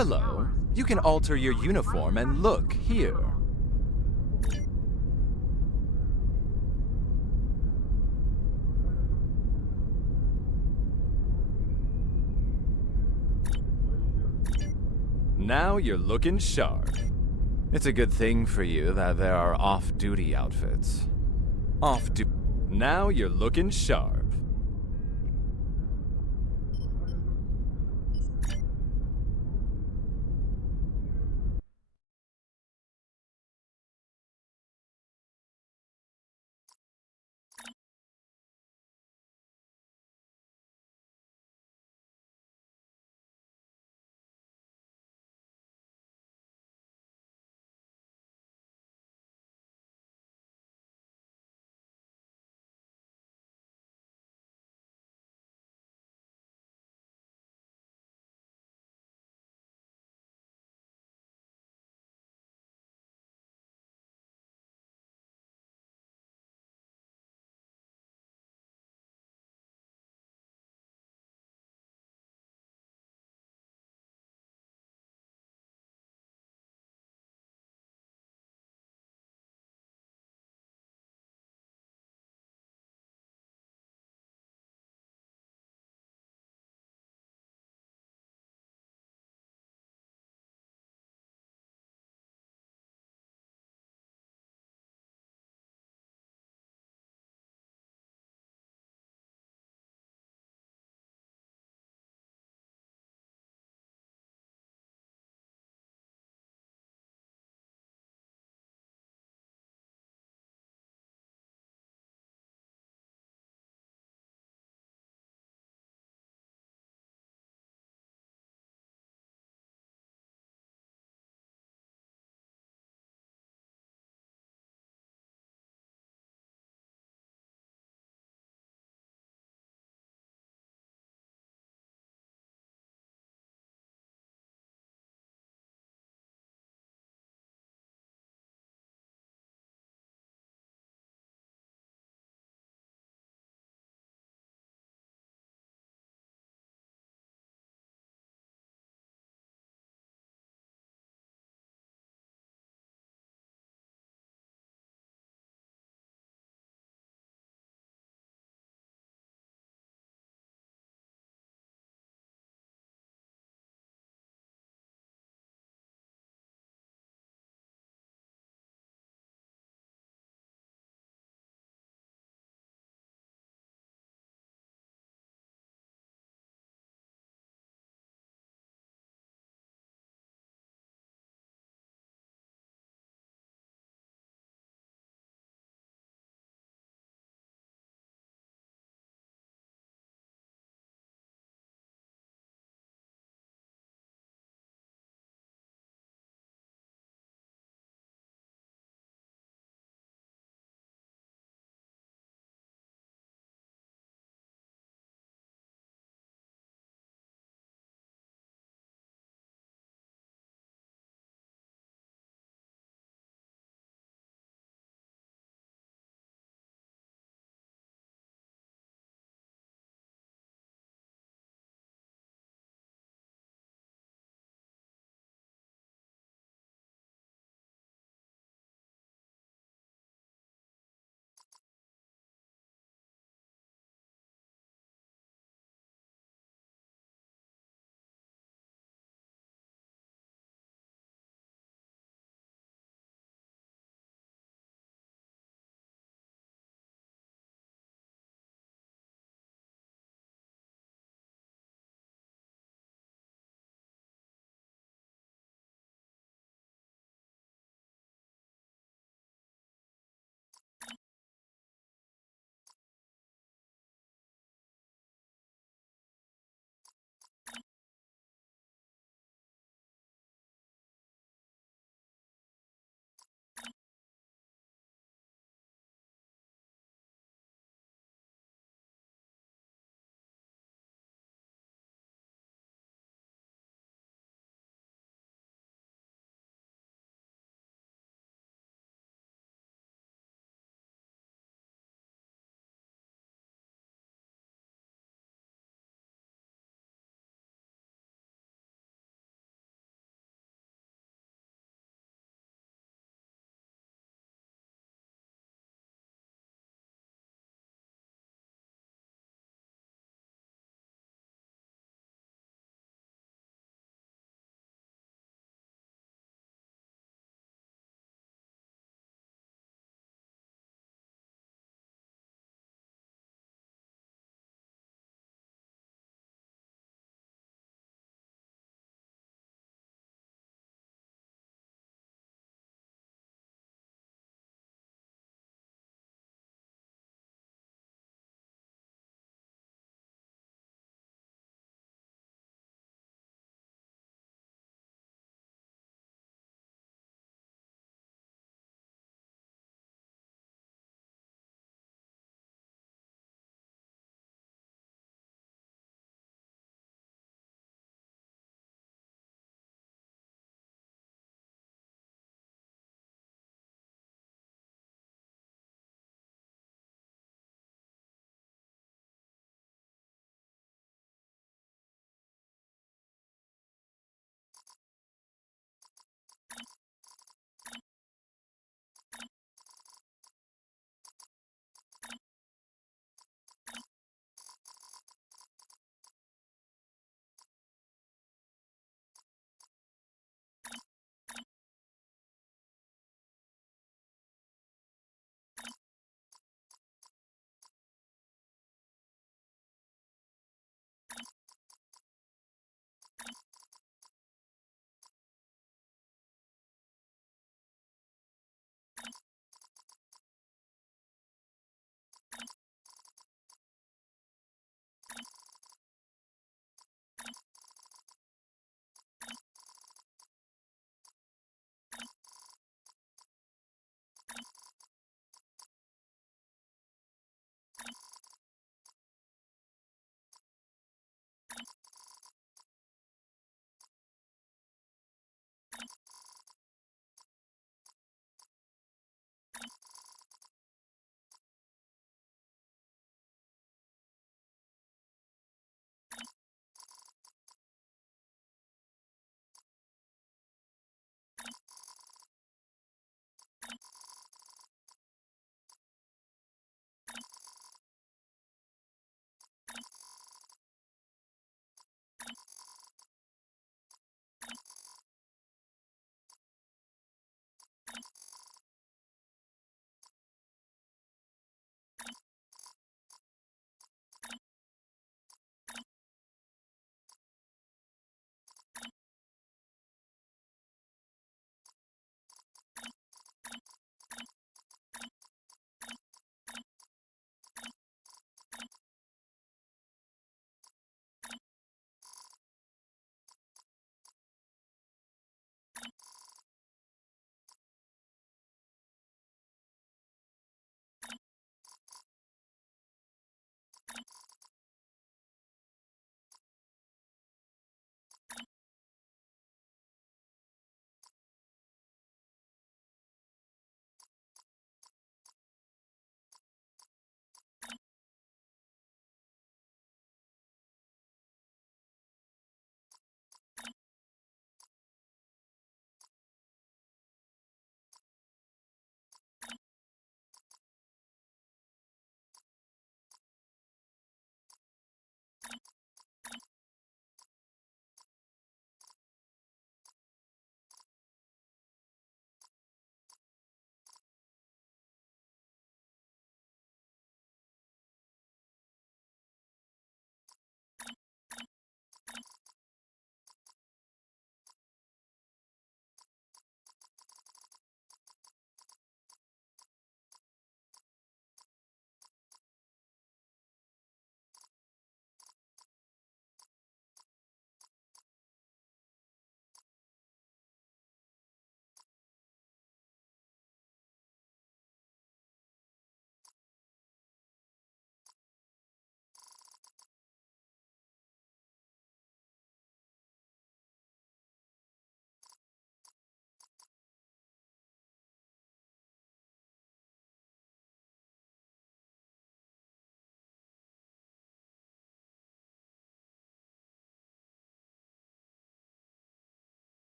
Hello. You can alter your uniform and look here. Now you're looking sharp. It's a good thing for you that there are off-duty outfits. Off-duty. Now you're looking sharp.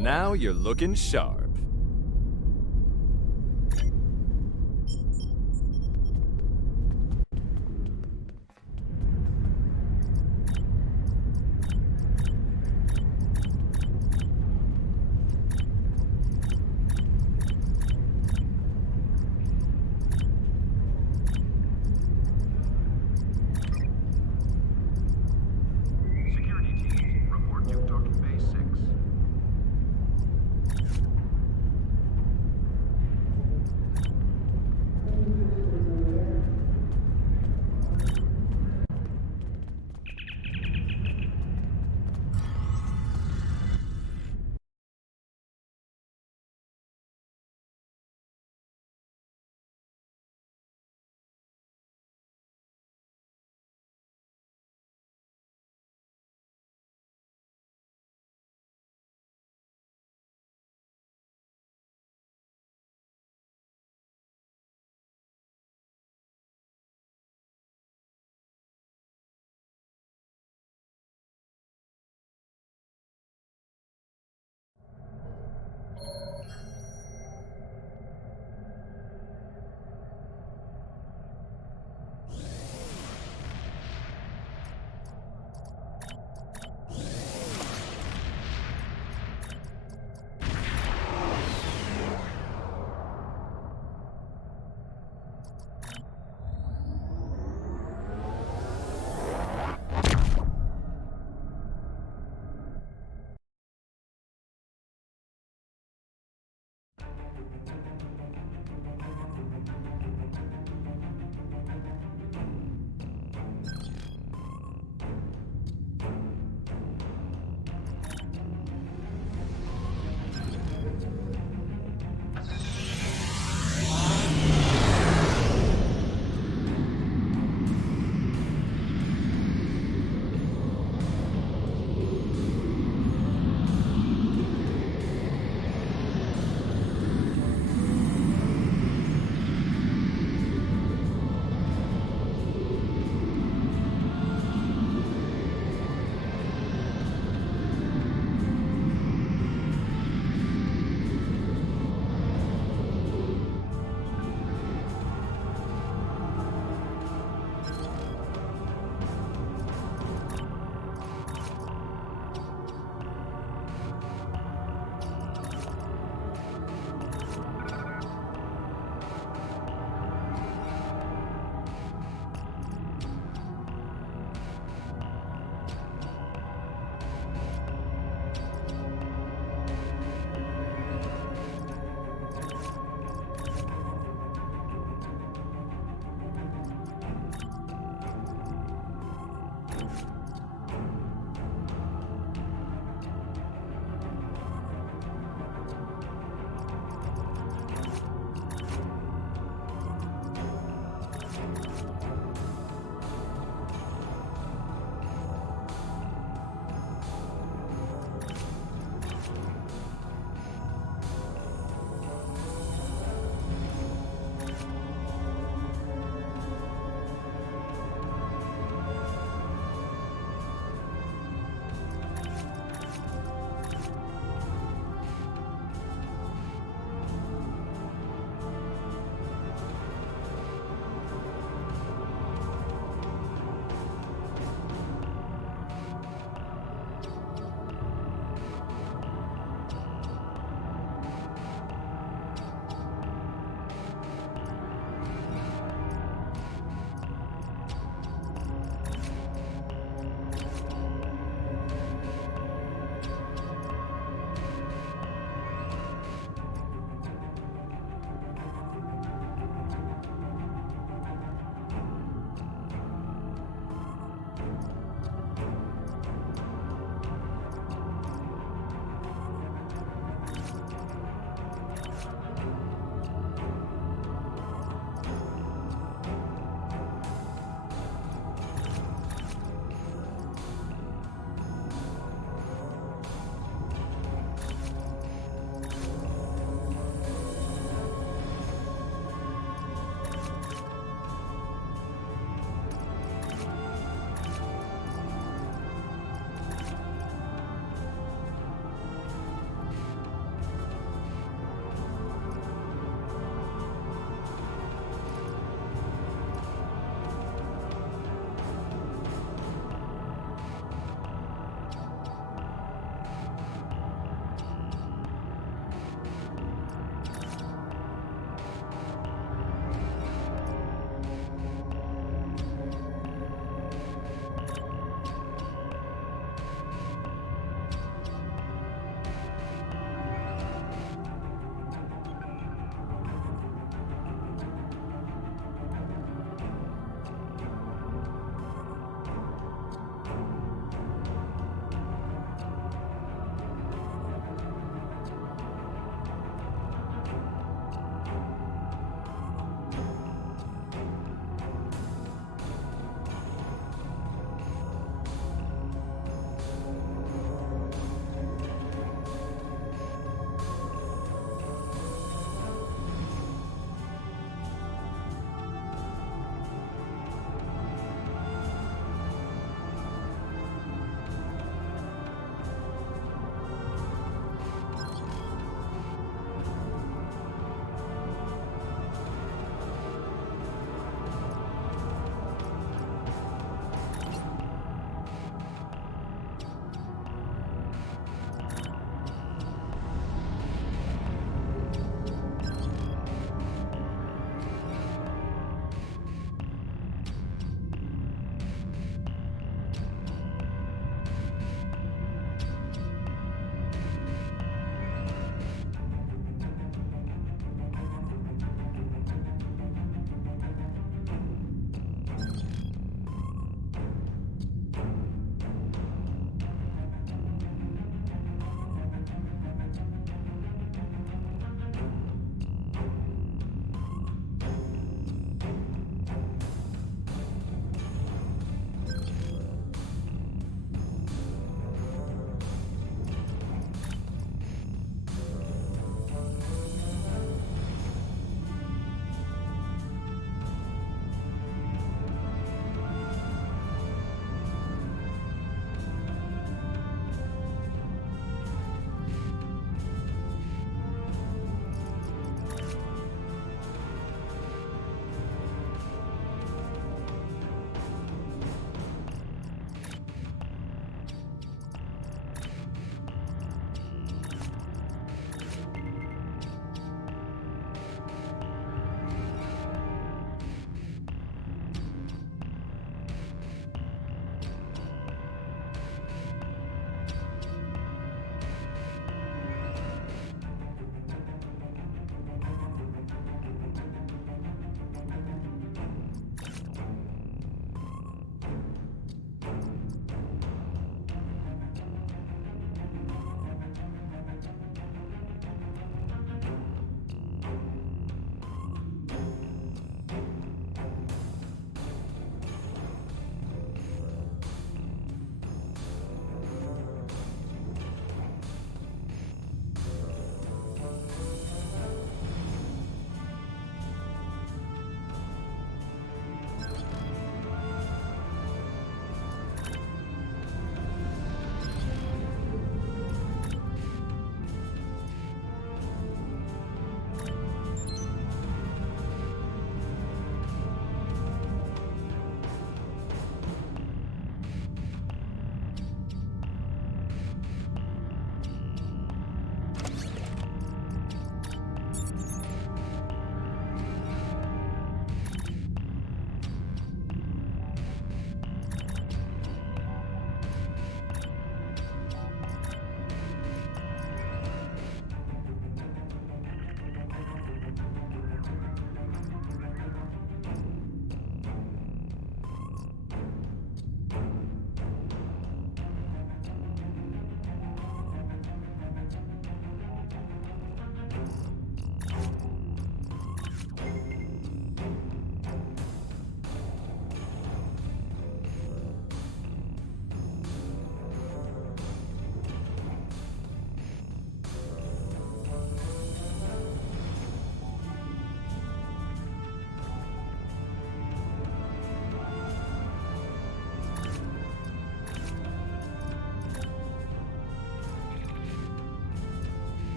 Now you're looking sharp.